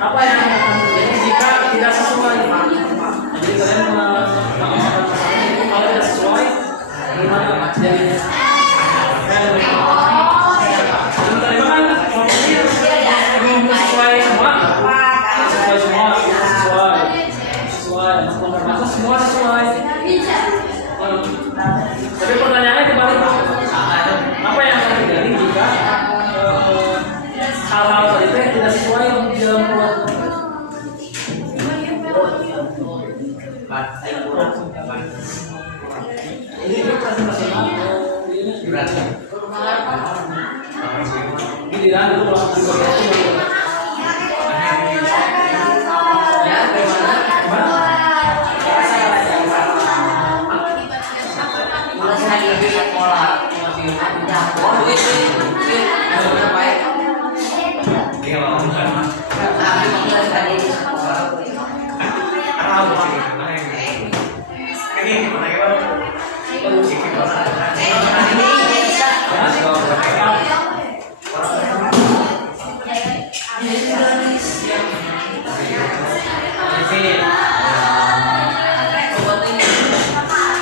apa yang akan terjadi jika tidak sesuai? Jadi kalian kalau tidak sesuai, gimana jadinya? Semua sesuai. Tapi pertanyaannya kembali, apa yang akan terjadi jika hal-hal tadi tidak sesuai di dalam keluarga? Ini presentasi ini dulu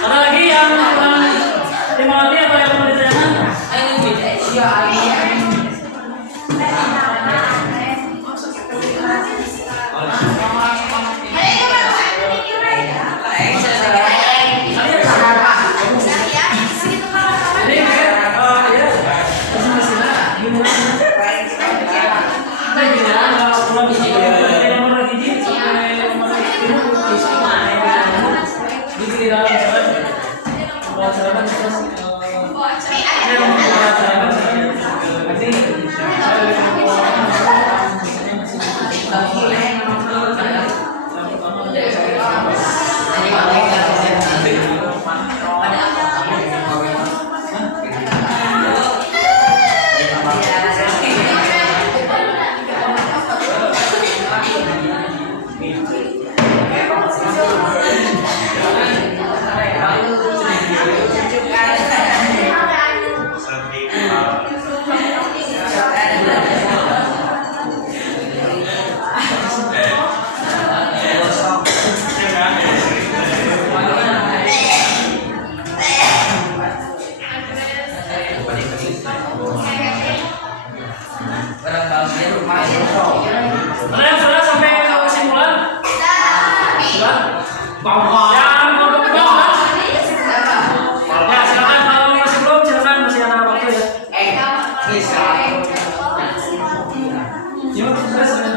ada lagi yang dimati atau yang mau ditanyakan? Ada yang sudah sampai kesimpulan? Sudah? Yang belum kan? Ya silakan, kalau masih belum silakan, masih ada waktu ya. Gimana prosesnya?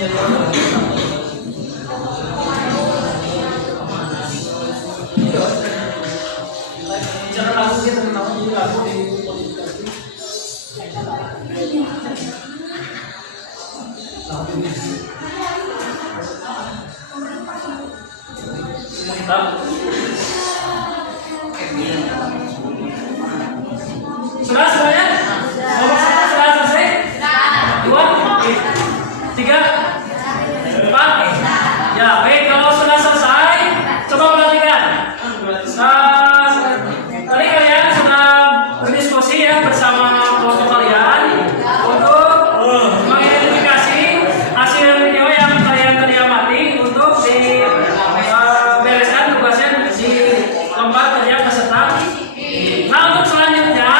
Jangan lagu gitu, namanya jadi lagu di komunikasi. Mantap. Sudah semuanya? Nomor 1 sudah selesai? 2, 3, 4. Ya, baik, kalau sudah selesai, coba perhatikan. Tadi kalian sudah berdiskusi ya bersama kelompok kalian untuk mengidentifikasi hasil video yang kalian tadi amati untuk dibereskan tugasnya di tempat kerja peserta. Nah, untuk selanjutnya,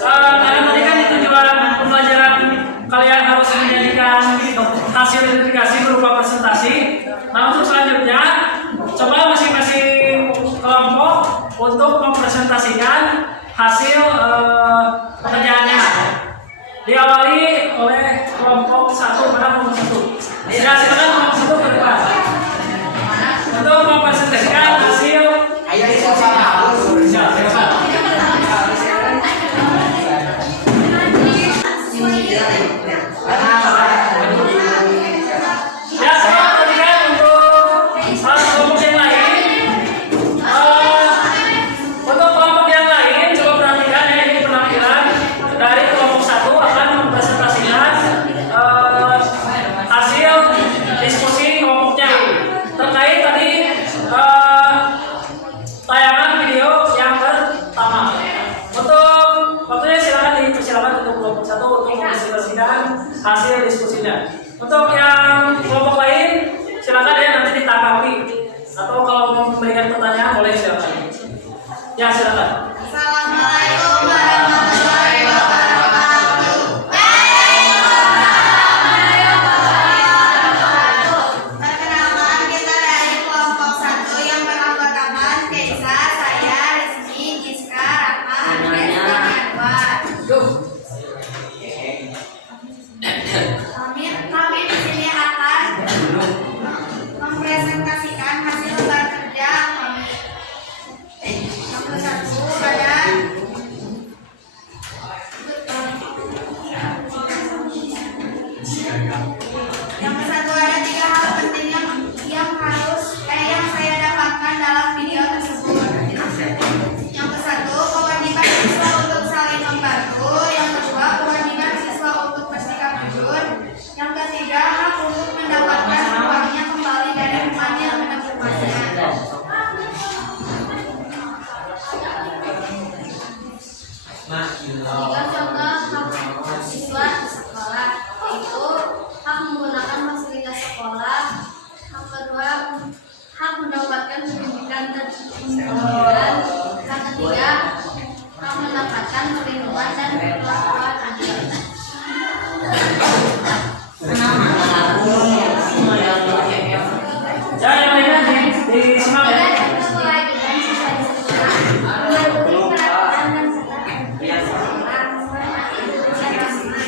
karena tadi kan tujuan pembelajaran kalian harus menjadikan hasil identifikasi berupa presentasi. Nah, untuk selanjutnya, coba masing-masing kelompok untuk mempresentasikan hasil pekerjaannya. Diawali oleh kelompok 1 pada nomor 1. Ya, silakan nomor 1 ke depan. Untuk mempresentasikan hasil. Ayo sama. Silakan. Ya, sekarang perhatikan untuk kelompok yang lain. Untuk kelompok yang lain, coba perhatikan ya, ini penampilan dari kelompok 1 akan mempresentasikan hasil diskusi kelompoknya terkait tadi tayangan video yang pertama. Untuk waktunya silakan untuk kelompok 1 untuk mempresentasikan hasil diskusinya. Untuk yang kelompok lain, silakan ya nanti ditanggapi atau kalau mau memberikan pertanyaan boleh silakan. Ya, silakan. Assalamualaikum warahmatullahi wabarakatuh. Perkenalkan, kita dari kelompok 1 yang beranggotakan Keisa, saya, Rizky, Giska, Rahma, Andres, dan Anwar. Kami di sini akan mempresentasikan hasil lembar kerja kami. Nomor 1 ada ada 3 hal penting yang saya dapatkan dalam video tersebut. Yang ke-1, kewajiban siswa untuk saling membantu. Yang kedua, kewajiban siswa untuk bersikap jujur. Yang ketiga, hak untuk mendapatkan uangnya kembali dari teman yang menemukannya. Tiga contoh hak siswa di sekolah, yaitu hak menggunakan fasilitas sekolah. Yang kedua, hak mendapatkan pendidikan dan pembelajaran. Yang ketiga, hak mendapatkan perlindungan dan perlakuan adil. Ya, yang lainnya disimak ya. Mulai dengan siswa di sekolah, mengikuti peraturan dan tata sekolah, menghormati keputusan teman,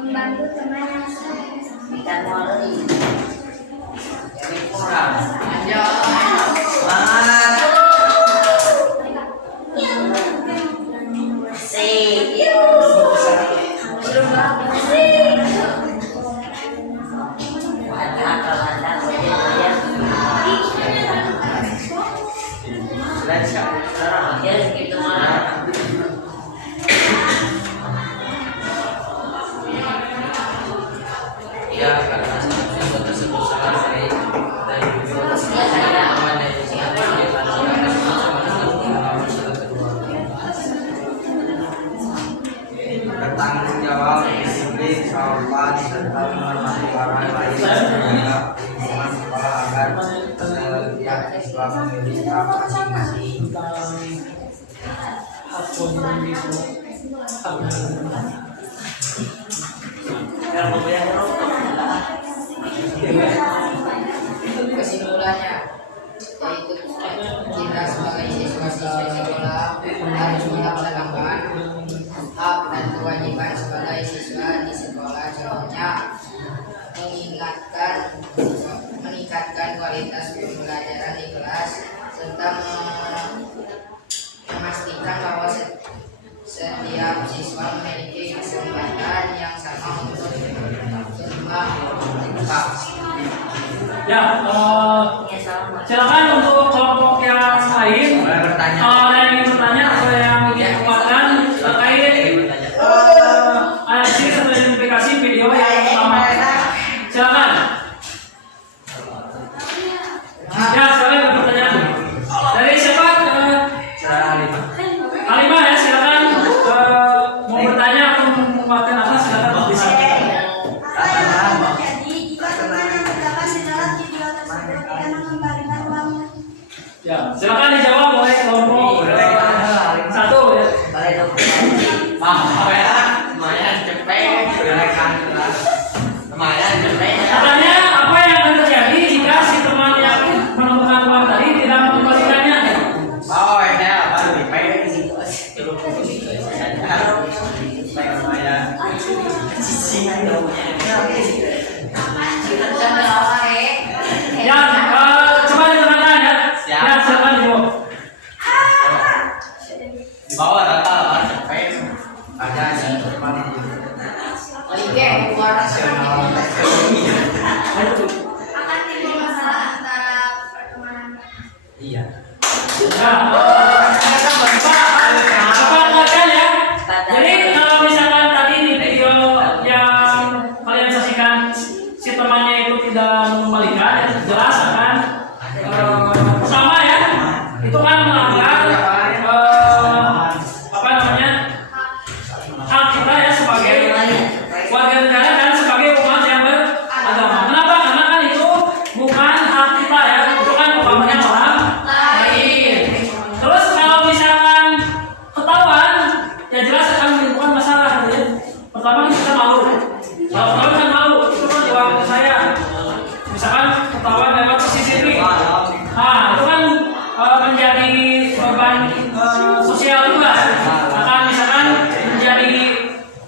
membantu teman yang sedang kesulitan. Ya, karena sesuatu tersebut selesai dari bertanggung jawab, disiplin, sopan, serta menghormati orang lain sehingga lingkungan sekolah agar setiap siswa memiliki hak masing-masing. Kesimpulannya, yaitu kita sebagai siswa-siswi sekolah harus melaksanakan hak dan kewajiban sebagai siswa di sekolah. Contohnya, mengingatkan Ya, silakan untuk kelompok yang lain. Boleh bertanya. Kalau ada yang ingin bertanya atau yang ingin menguatkan terkait analisis atau identifikasi video yang pertama, silakan. Ya, silakan bertanya. Dari siapa? Alimah ya, silakan. Mau bertanya atau menguatkan apa? Silakan bisa. Jadi, jika teman yang terdapat di dalam video tersebut tidak mengembalikan uangnya. Ya, silakan dijawab oleh kelompok satu ya. Katanya apa yang akan terjadi jika si teman yang menemukan uang tadi tidak mengembalikannya? Ya, coba diterangkan ya. Ya, silakan dijawab. Akan timbul masalah antara pertemanan. Iya. Ya, apa kalian ya? Jadi kalau misalkan tadi di video yang kalian saksikan si temannya itu tidak mengembalikan, ya jelas kan? Pertama ya, itu kan melanggar apa namanya hak kita ya sebagai warga negara dan sebagai umat yang beragama. Kenapa? Karena kan itu bukan hak kita ya, itu kan umpamanya orang lain. Terus kalau misalkan ketahuan, ya jelas akan menimbulkan masalah gitu ya. Pertama kita malu. Kalau ketahuan kan malu, itu kan uang saya. Misalkan ketahuan lewat CCTV. Nah, itu kan menjadi beban sosial juga. Akan misalkan menjadi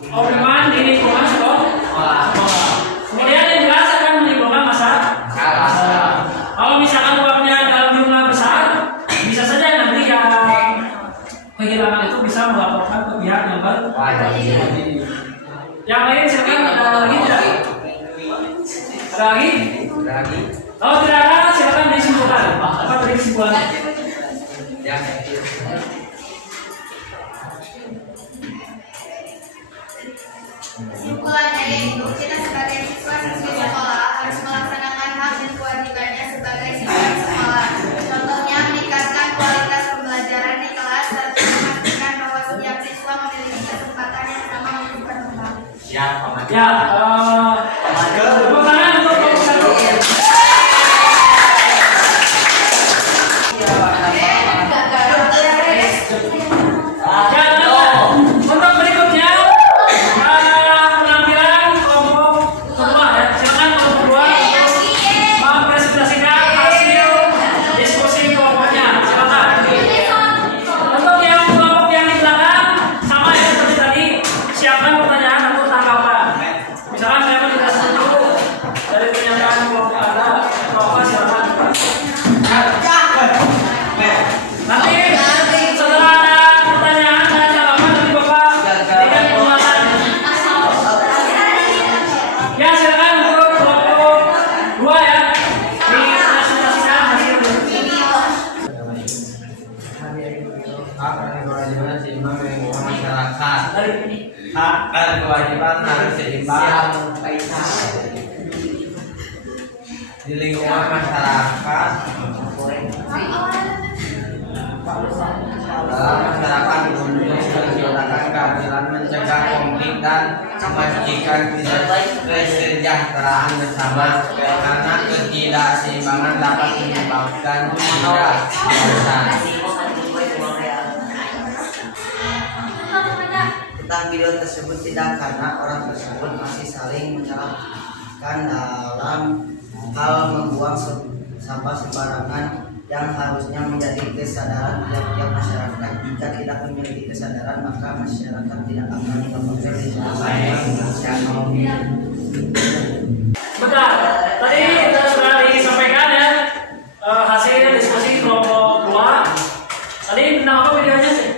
omongan di lingkungan sekolah. Kemudian yang jelas akan menimbulkan masalah. Kalau misalkan uangnya dalam jumlah besar, bisa saja nanti yang kehilangan itu bisa melaporkan ke pihak yang berwajib. Yang lain silakan, ada lagi tidak? Ada lagi? Kalau tidak ada, silakan disimpulkan. Apa tadi kesimpulannya? Kesimpulannya yaitu kita sebagai siswa-siswi sekolah harus melaksanakan hak dan kewajibannya sebagai siswa sekolah. Contohnya meningkatkan kualitas pembelajaran di kelas serta memastikan bahwa setiap siswa memiliki kesempatan yang sama untuk berkembang. Ya, tepuk tangan untuk kelompok satu. Untuk berikutnya penampilan kelompok kedua ya. Silakan kelompok kedua untuk mempresentasikan hasil diskusi kelompoknya. Silakan. Untuk yang kelompok yang di belakang sama ya seperti tadi, siapkan pertanyaan atau tanggapan. Misalkan saya tidak setuju dari pernyataan kelompok Anda atau apa, silakan. Nanti setelah ada pertanyaan dan jawaban dari Bapak berikan penguatan. Ya, silakan untuk kelompok dua ya dipresentasikan hasil. Hak dan kewajiban seimbang dengan uang masyarakat. Dari ini. Hak dan kewajiban harus seimbang di lingkungan masyarakat. Dalam masyarakat untuk menciptakan keadilan, mencegah konflik dan memastikan kesejahteraan bersama, karena ketidakseimbangan dapat menyebabkan ketidakpuasan. Tentang video tersebut tidak, karena orang tersebut masih saling menyalahkan dalam hal membuang sampah sembarangan yang harusnya menjadi kesadaran tiap-tiap masyarakat. Jika tidak memiliki kesadaran, maka masyarakat tidak akan mempercayai manusia. Bentar, tadi sudah disampaikan ya hasil diskusi kelompok 2. Tadi tentang apa videonya sih?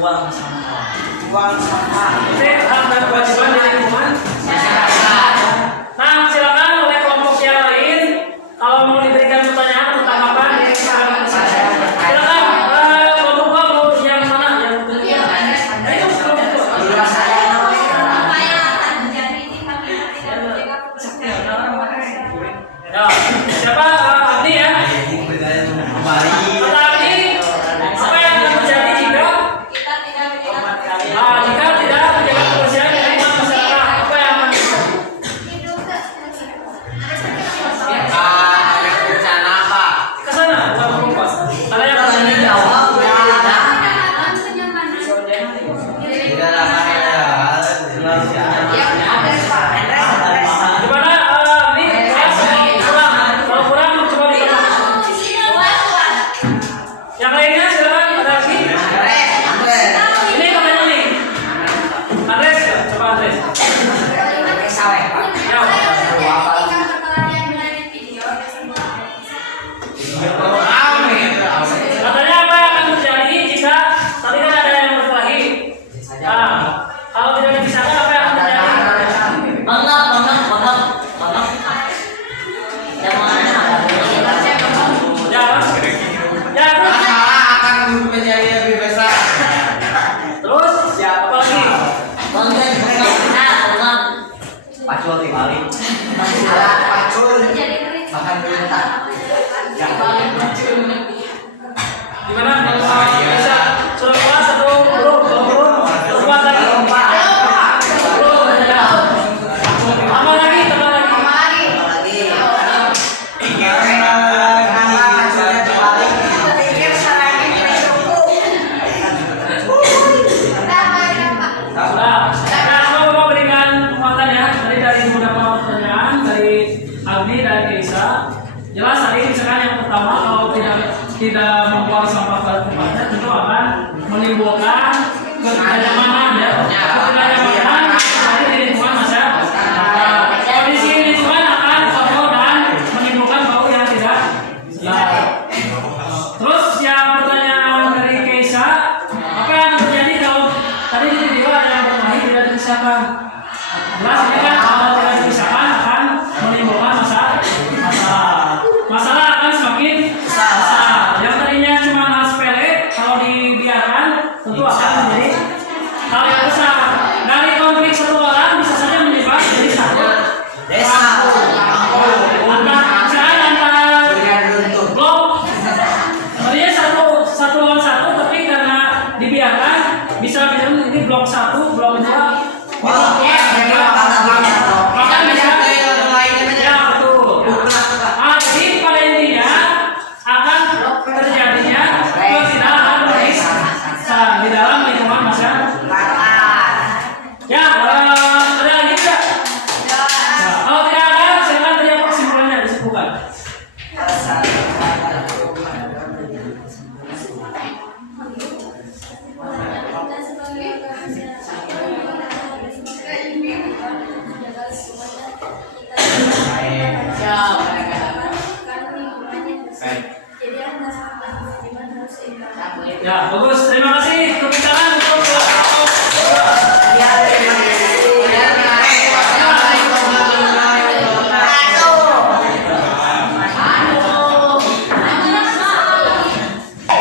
Buang sampah. Itu hak dan kewajiban di lingkungan masyarakat. Nah, Pacul dibalik. Pacul. Makan minta. Gimana? Bisa sudah kelas atau belum? Lompat lagi. Belum. Ya. Tambah lagi. Sudah. Nah, Bapak berikan penguatan ya. Tadi dari beberapa pertanyaan dari Agni dan Keisa. Jelas tadi misalkan yang pertama kalau tidak membuang sampah pada tempatnya tentu akan menimbulkan ketidaknyamanan ya. Ketidaknyamanan tadi di lingkungan masyarakat. Kondisi lingkungan akan kotor dan menimbulkan bau yang tidak sedap. Terus yang pertanyaan dari Keisa, apa yang terjadi kalau tadi di video ada yang berkelahi tidak dipisahkan? Jelas ini kan kalau tidak dipisahkan akan menimbulkan masalah akan semakin besar. Yang tadinya cuma hal sepele kalau dibiarkan tentu akan menjadi hal yang besar. Dari konflik satu orang bisa saja menyebar jadi satu Desa. Antara blok tadinya satu lawan satu, tapi karena dibiarkan bisa ini blok 1, blok 2. Bahkan bisa ya betul. Jadi pada intinya akan terjadinya ketidakharmonisan di dalam lingkungan masyarakat. Ya, ada lagi tidak? Kalau tidak ada, silakan tanya kesimpulannya disebutkan. Ya, bagus. Terima kasih. Tepuk tangan untuk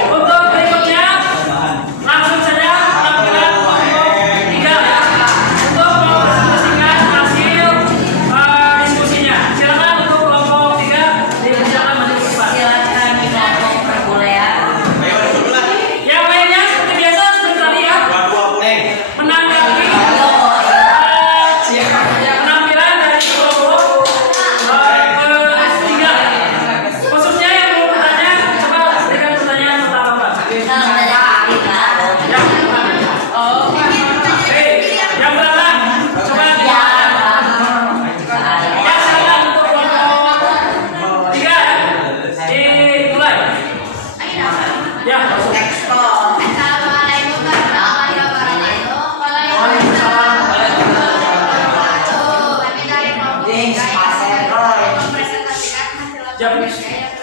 untuk berikutnya langsung saja tampilan kelompok 3 ya. Untuk mempresentasikan hasil diskusinya. Silakan untuk kelompok 3 dipersilakan maju ke depan. Yang lainnya seperti biasa seperti tadi ya. Menanggapi penampilan dari kelompok ketiga. Khususnya yang belum bertanya, coba berikan pertanyaan pertama Pak. Yang belakang, coba dilakukan. Ya, silakan untuk kelompok 3 ya. Dimulai. Ya, masuk. Assalamualaikum warahmatullahi wabarakatuh. Kami dari kelompok 3 yang mempresentasikan hasil Jam. laporan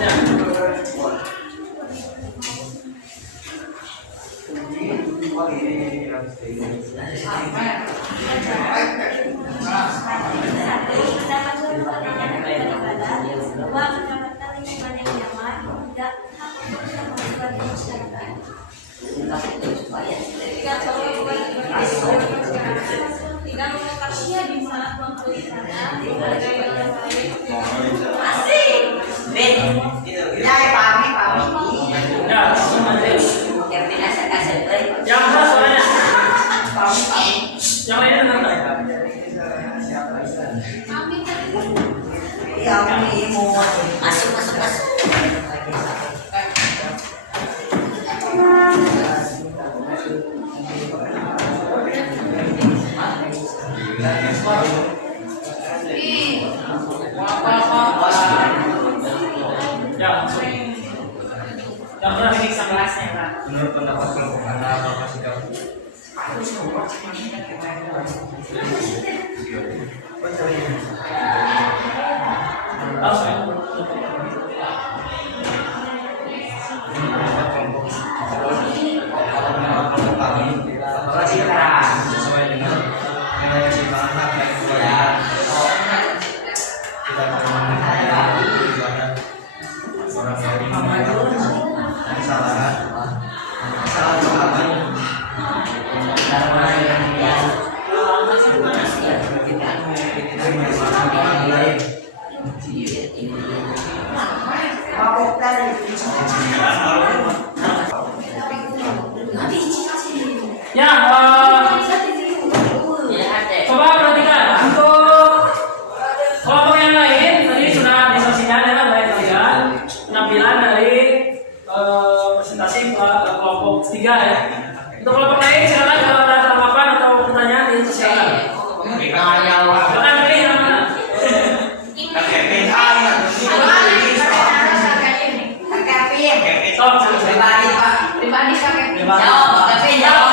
yang dilakukan sesuai Ya, yang mana suaranya? Yang lainnya dengar nggak? Ya, masuk. Yang pernah periksa kelasnya, Pak. Menurut pendapat kelompok Anda apa sikap? Langsung ya. Ya, coba perhatikan untuk kelompok yang lain tadi sudah disaksikan ya baik kalian penampilan dari presentasi kelompok 3 ya. Untuk kelompok lain silakan kalau ada tanggapan atau pertanyaan silakan. Silakan pilih yang mana? Sok, Pribadi Pak. Pribadi sampai. Pribadi. Jawab, tapi jawab.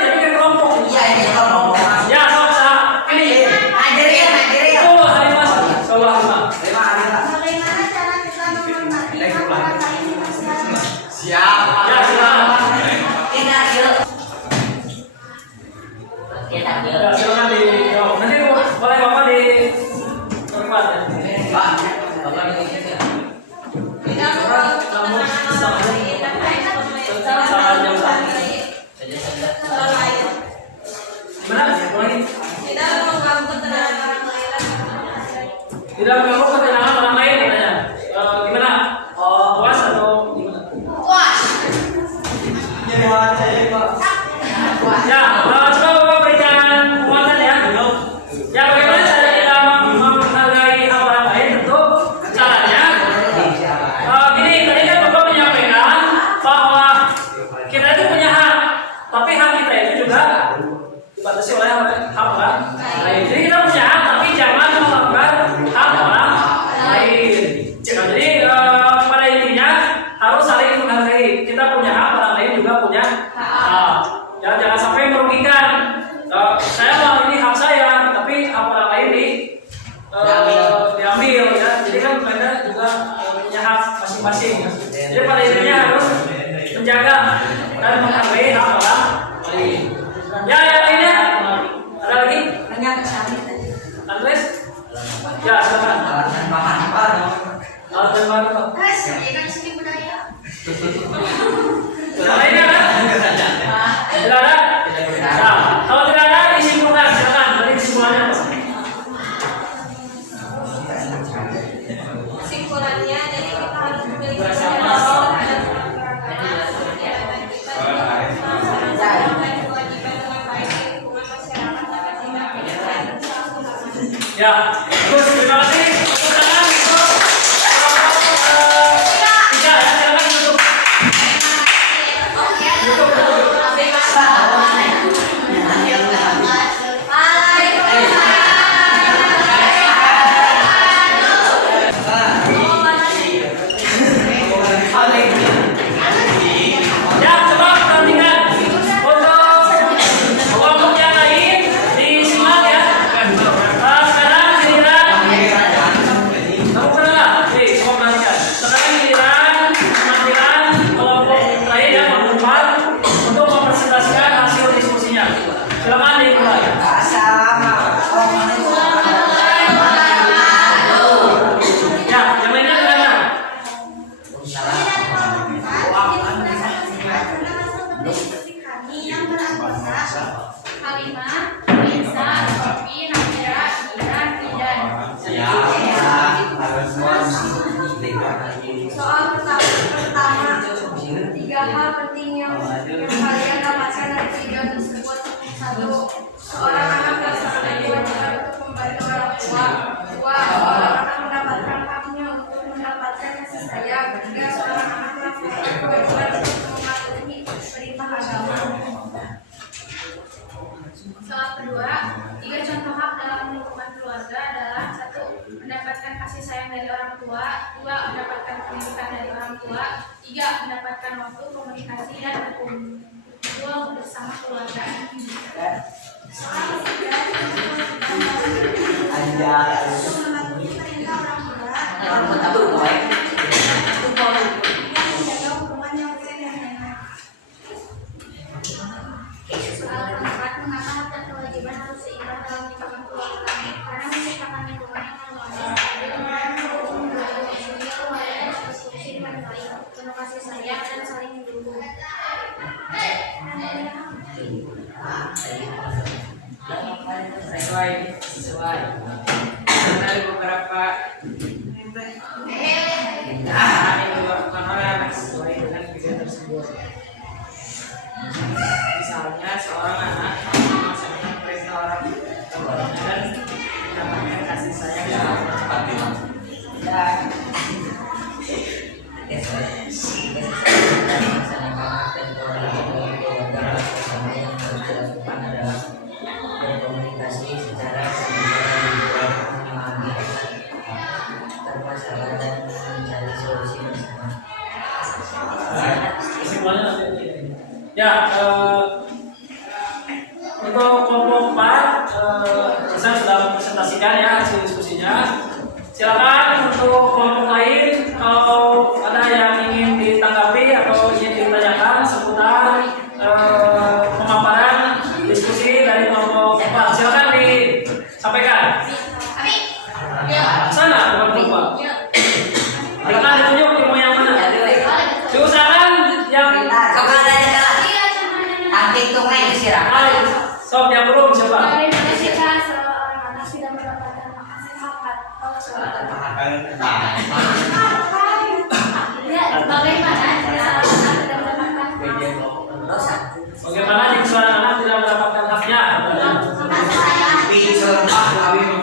jadi kan kelompok. Iya ini kelompok. Ya, sok sa pilih. Hadirin, hadirin. Oh, hari Mas. Coba Mas. Bagaimana cara kita menghormati hak orang lain di masyarakat? Siap. Ya, silakan. Kita yuk. Kita Ya, yuk. silakan dijawab. Nanti boleh Bapak di tempat ya. Pak, Bapak ini. Tidak mengganggu ketenangan orang lain katanya. Gimana? Puas atau gimana? Ya, coba Bapak berikan penguatan ya. Ya, bagaimana cara kita menghargai hak orang lain? Tentu caranya gini, tadi kan Bapak menyampaikan bahwa kita itu punya hak, tapi hak kita itu juga dibatasi oleh hak orang lain. Jadi kita punya hak, tapi jangan melanggar hak orang lain. Jadi pada intinya harus saling menghargai. Kita punya hak, orang lain juga punya hak. Jangan sampai merugikan. Saya mau ini hak saya, tapi hak orang lain diambil ya. Jadi kan mereka juga punya hak masing-masing. Jadi pada intinya harus menjaga dan menghargai hak orang lain. Ya, yang lainnya ada lagi? Andres? Ya, silakan. Alasan baru. Guys, ya kan seni budaya. Yang lainnya ada? Tidak ada? Nah, kalau tidak ada disimpulkan, silakan. Tadi kesimpulannya apa? Kesimpulannya, jadi kita harus memiliki kewajiban Ya, terus terima kasih. Tepuk tangan untuk tiga ya, silakan tutup. Ya, coba perhatikan untuk kelompok yang lain disimak ya. Sekarang giliran kamu pernah nggak? Nih, coba perhatikan. Sekarang giliran penampilan kelompok lain yang berempat untuk mempresentasikan hasil diskusinya. Silakan dimulai. Ya, yang lainnya gimana? Yang beranggotakan Halimah, Lisa, Sofi, Nabila, Ira, Fidan. Soal pertama, 3 hal penting yang kalian dapatkan dari video tersebut. 1. Seorang anak melaksanakan kewajiban untuk membantu orang tua. 2. Seorang anak mendapatkan haknya untuk mendapatkan kasih sayang. 3. Seorang anak melaksanakan kewajiban untuk mematuhi perintah agama. Soal kedua, 3 contoh hak dalam lingkungan keluarga adalah 1. Mendapatkan kasih sayang dari orang tua. 2. Mendapatkan pendidikan dari orang tua. 3. Mendapatkan waktu komunikasi dan berkumpul bersama keluarga. Soal ketiga, mematuhi perintah orang tua. Menjaga hubungan yang baik dan enak. Soal keempat, mengapa hak dan kewajiban harus seimbang dalam lingkungan keluarga? Karena menciptakan lingkungan yang harmonis, berdiskusi dengan baik, penuh kasih sayang dan saling mendukung. Sesuai. Ada beberapa Nah, ini dilakukan oleh anak sesuai dengan video tersebut. Misalnya seorang anak melaksanakan perintah orang tuanya dan mendapatkan kasih sayang yang dan berkomunikasi secara terbuka, bermasalah dan mencari solusi bersama. kesimpulannya nanti. Ya, untuk kelompok 4 saya sudah presentasikan ya hasil diskusinya. Silakan untuk kelompok lain kalau ada yang ingin ditanggapi atau ingin ditanyakan seputar pemaparan diskusi dari kelompok 4. Silakan disampaikan. Sana kelompok 4. Silakan ditunjuk ilmu yang mana. Diusahakan yang sob yang belum siapa? Bagaimana jika seorang anak tidak mendapatkan vaksin hak atau suatu? Bagaimana jika seorang anak tidak mendapatkan Bagaimana jika seorang anak tidak mendapatkan haknya?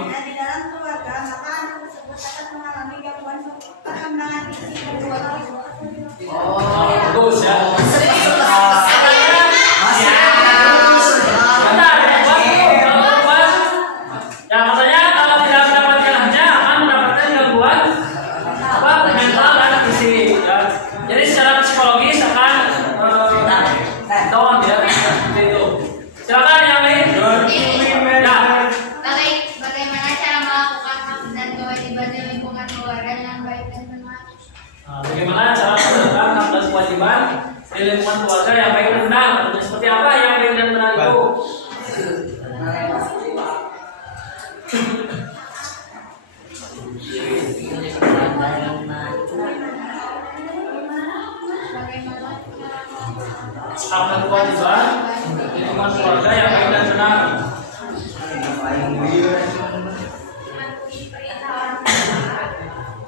dan di dalam keluarga, maka anak tersebut akan mengalami gangguan perkembangan fisik dan psikologis. Bagus ya. Yang katanya kalau tidak mendapatkan haknya akan mendapatkan gangguan mental dan fisik. Ya. Jadi secara psikologis akan down ya seperti itu. Silakan yang lain. Ya. Bagaimana cara melakukan hak dan kewajiban di lingkungan keluarga dengan baik dan benar? Nah, bagaimana cara melakukan hak dan kewajiban di lingkungan keluarga yang baik dan benar? Seperti apa yang baik dan benar itu? Hak dan kewajiban di lingkungan keluarga yang baik dan benar.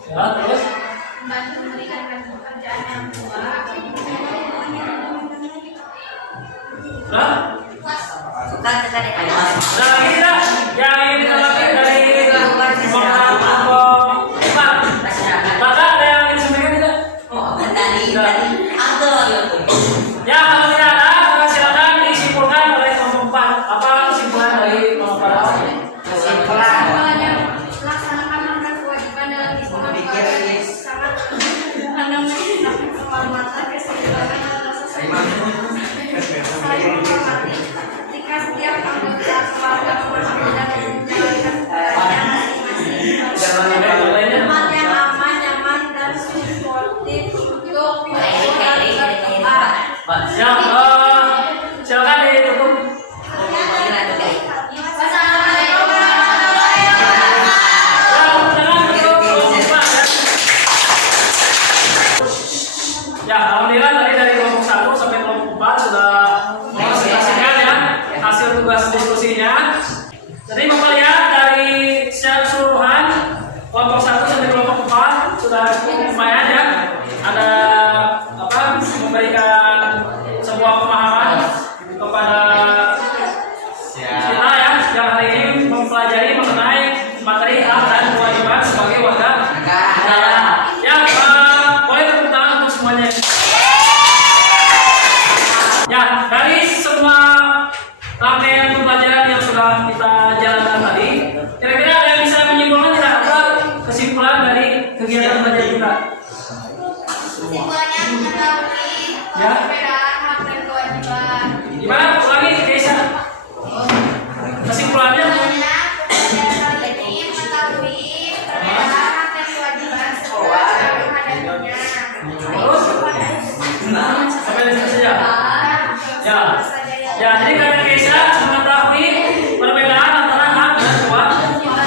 Ya, terus Membantu meringankan pekerjaan yang tua. nah, Suka tertarik ada lagi tidak yang ingin ditanggapi dari kelompok 4? Maka ada yang ingin disampaikan tidak? Ya, kalau tidak ada, silakan disimpulkan oleh kelompok 4. Apa kesimpulan dari kelompok 4? Kesimpulannya, melaksanakan hak dan kewajiban dalam lingkungan keluarga sangat karena menciptakan kehormatan, keseimbangan dan rasa saling menghormati. Ketika setiap anggota keluarga memahami dan menjalankan perannya masing-masing, tempat yang aman, nyaman dan suportif untuk berkembang berkembang. Ya, silakan ditutup. Wassalamualaikum warahmatullahi Ya, alhamdulillah tadi dari kelompok 1 sampai kelompok 4 sudah mempresentasikan ya hasil tugas diskusinya. Jadi Bapak lihat dari secara keseluruhan kelompok 1 sampai kelompok 4 sudah cukup lumayan ya. Ada memberikan sebuah pemahaman kepada kita ya yang hari ini mempelajari mengenai materi hak dan kewajiban sebagai warga negara. Ya, boleh tepuk tangan untuk semuanya. Ya, dari semua rangkaian pembelajaran yang sudah kita jalankan tadi, kira-kira ada yang bisa menyimpulkan tidak apa kesimpulan dari kegiatan belajar kita? Kesimpulannya mengetahui Ya. perbedaan hak dan kewajiban. Gimana? Ulangi, Keisha. Kesimpulannya? Kesimpulannya, pembelajaran kali ini mengetahui perbedaan hak dan kewajiban serta cara menghadapinya. Terus? Sampai di sini saja. Ya. Ya, jadi kalian Keisha mengetahui perbedaan antara hak dan kewajiban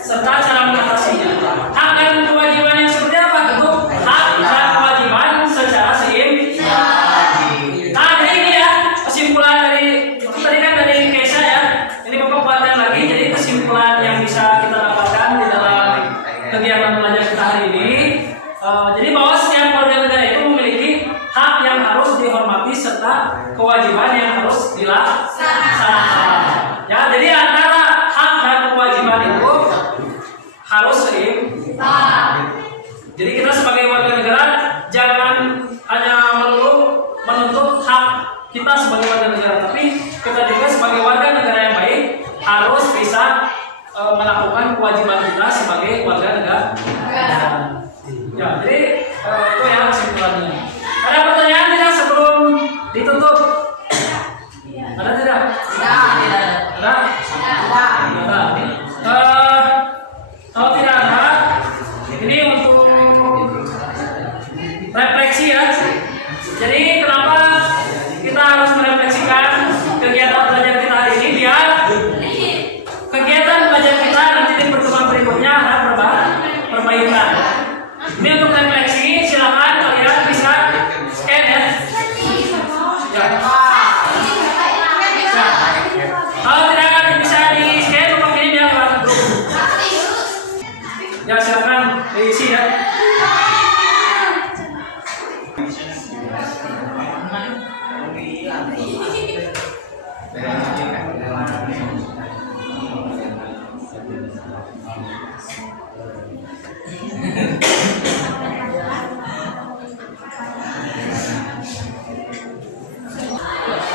serta cara mengatasinya. Hak dan kewajiban yang seperti apa? Tentu hak dan kewajiban secara seimbang. kegiatan belajar kita hari ini. Jadi bahwa setiap warga negara itu memiliki hak yang harus dihormati serta kewajiban yang harus dilaksanakan. Ya, jadi antara hak dan kewajiban itu harus seimbang. Jadi kita sebagai warga negara jangan hanya melulu menuntut hak kita sebagai warga negara, tapi kita juga sebagai warga negara yang baik harus bisa melakukan kewajiban kita sebagai warga negara. Ya, jadi itu ya kesimpulannya. Ada pertanyaan tidak sebelum ditutup? Ada tidak? Ada? Kalau tidak ada, ini untuk refleksi ya. Jadi kenapa kita harus merefleksikan kegiatan belajar kita hari ini biar kegiatan belajar kita nanti di pertemuan berikutnya ada perbaikan. Ini untuk refleksi, silakan kalian bisa scan ya. Kalau tidak bisa di scan, untuk ini dia lewat grup. Ya silakan diisi ya.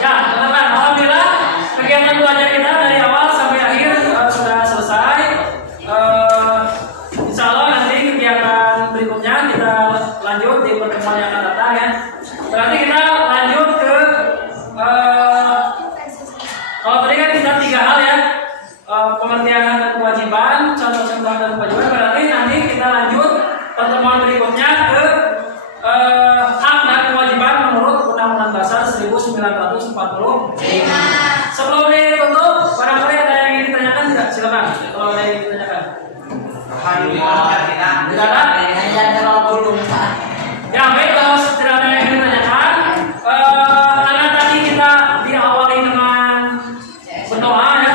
Ya, teman-teman, alhamdulillah kegiatan belajar kita dari awal sampai akhir sudah selesai. Insya Allah nanti kegiatan berikutnya kita lanjut di pertemuan yang akan datang ya. Berarti kita lanjut ke kalau tadi kan kita 3 hal ya, pengertian dan kewajiban, contoh-contoh dan kewajiban. Berarti nanti kita lanjut pertemuan berikutnya ke hak dan kewajiban menurut Undang-Undang Dasar 1945. Sebelum ditutup, barangkali ada yang ingin ditanyakan tidak? Silakan. Kalau ada yang ingin ditanyakan. Tidak ada? Ya baik, kalau tidak ada yang ingin ditanyakan, karena tadi kita diawali dengan berdoa ya,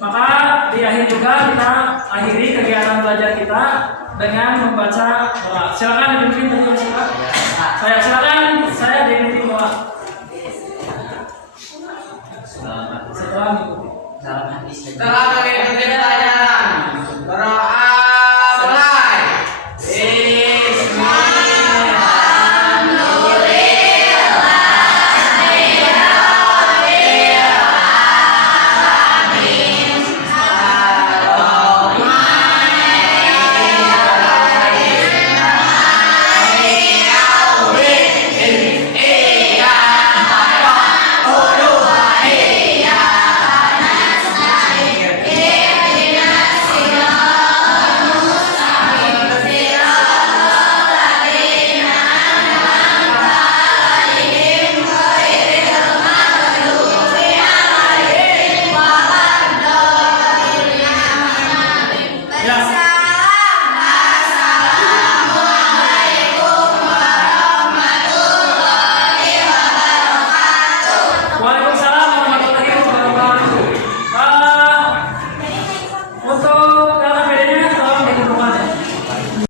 maka di akhir juga kita akhiri kegiatan belajar kita dengan membaca doa. Silakan dipimpin tadi Ustaz. Saya dipimpin doa. Setelah mengikuti. Dalam hati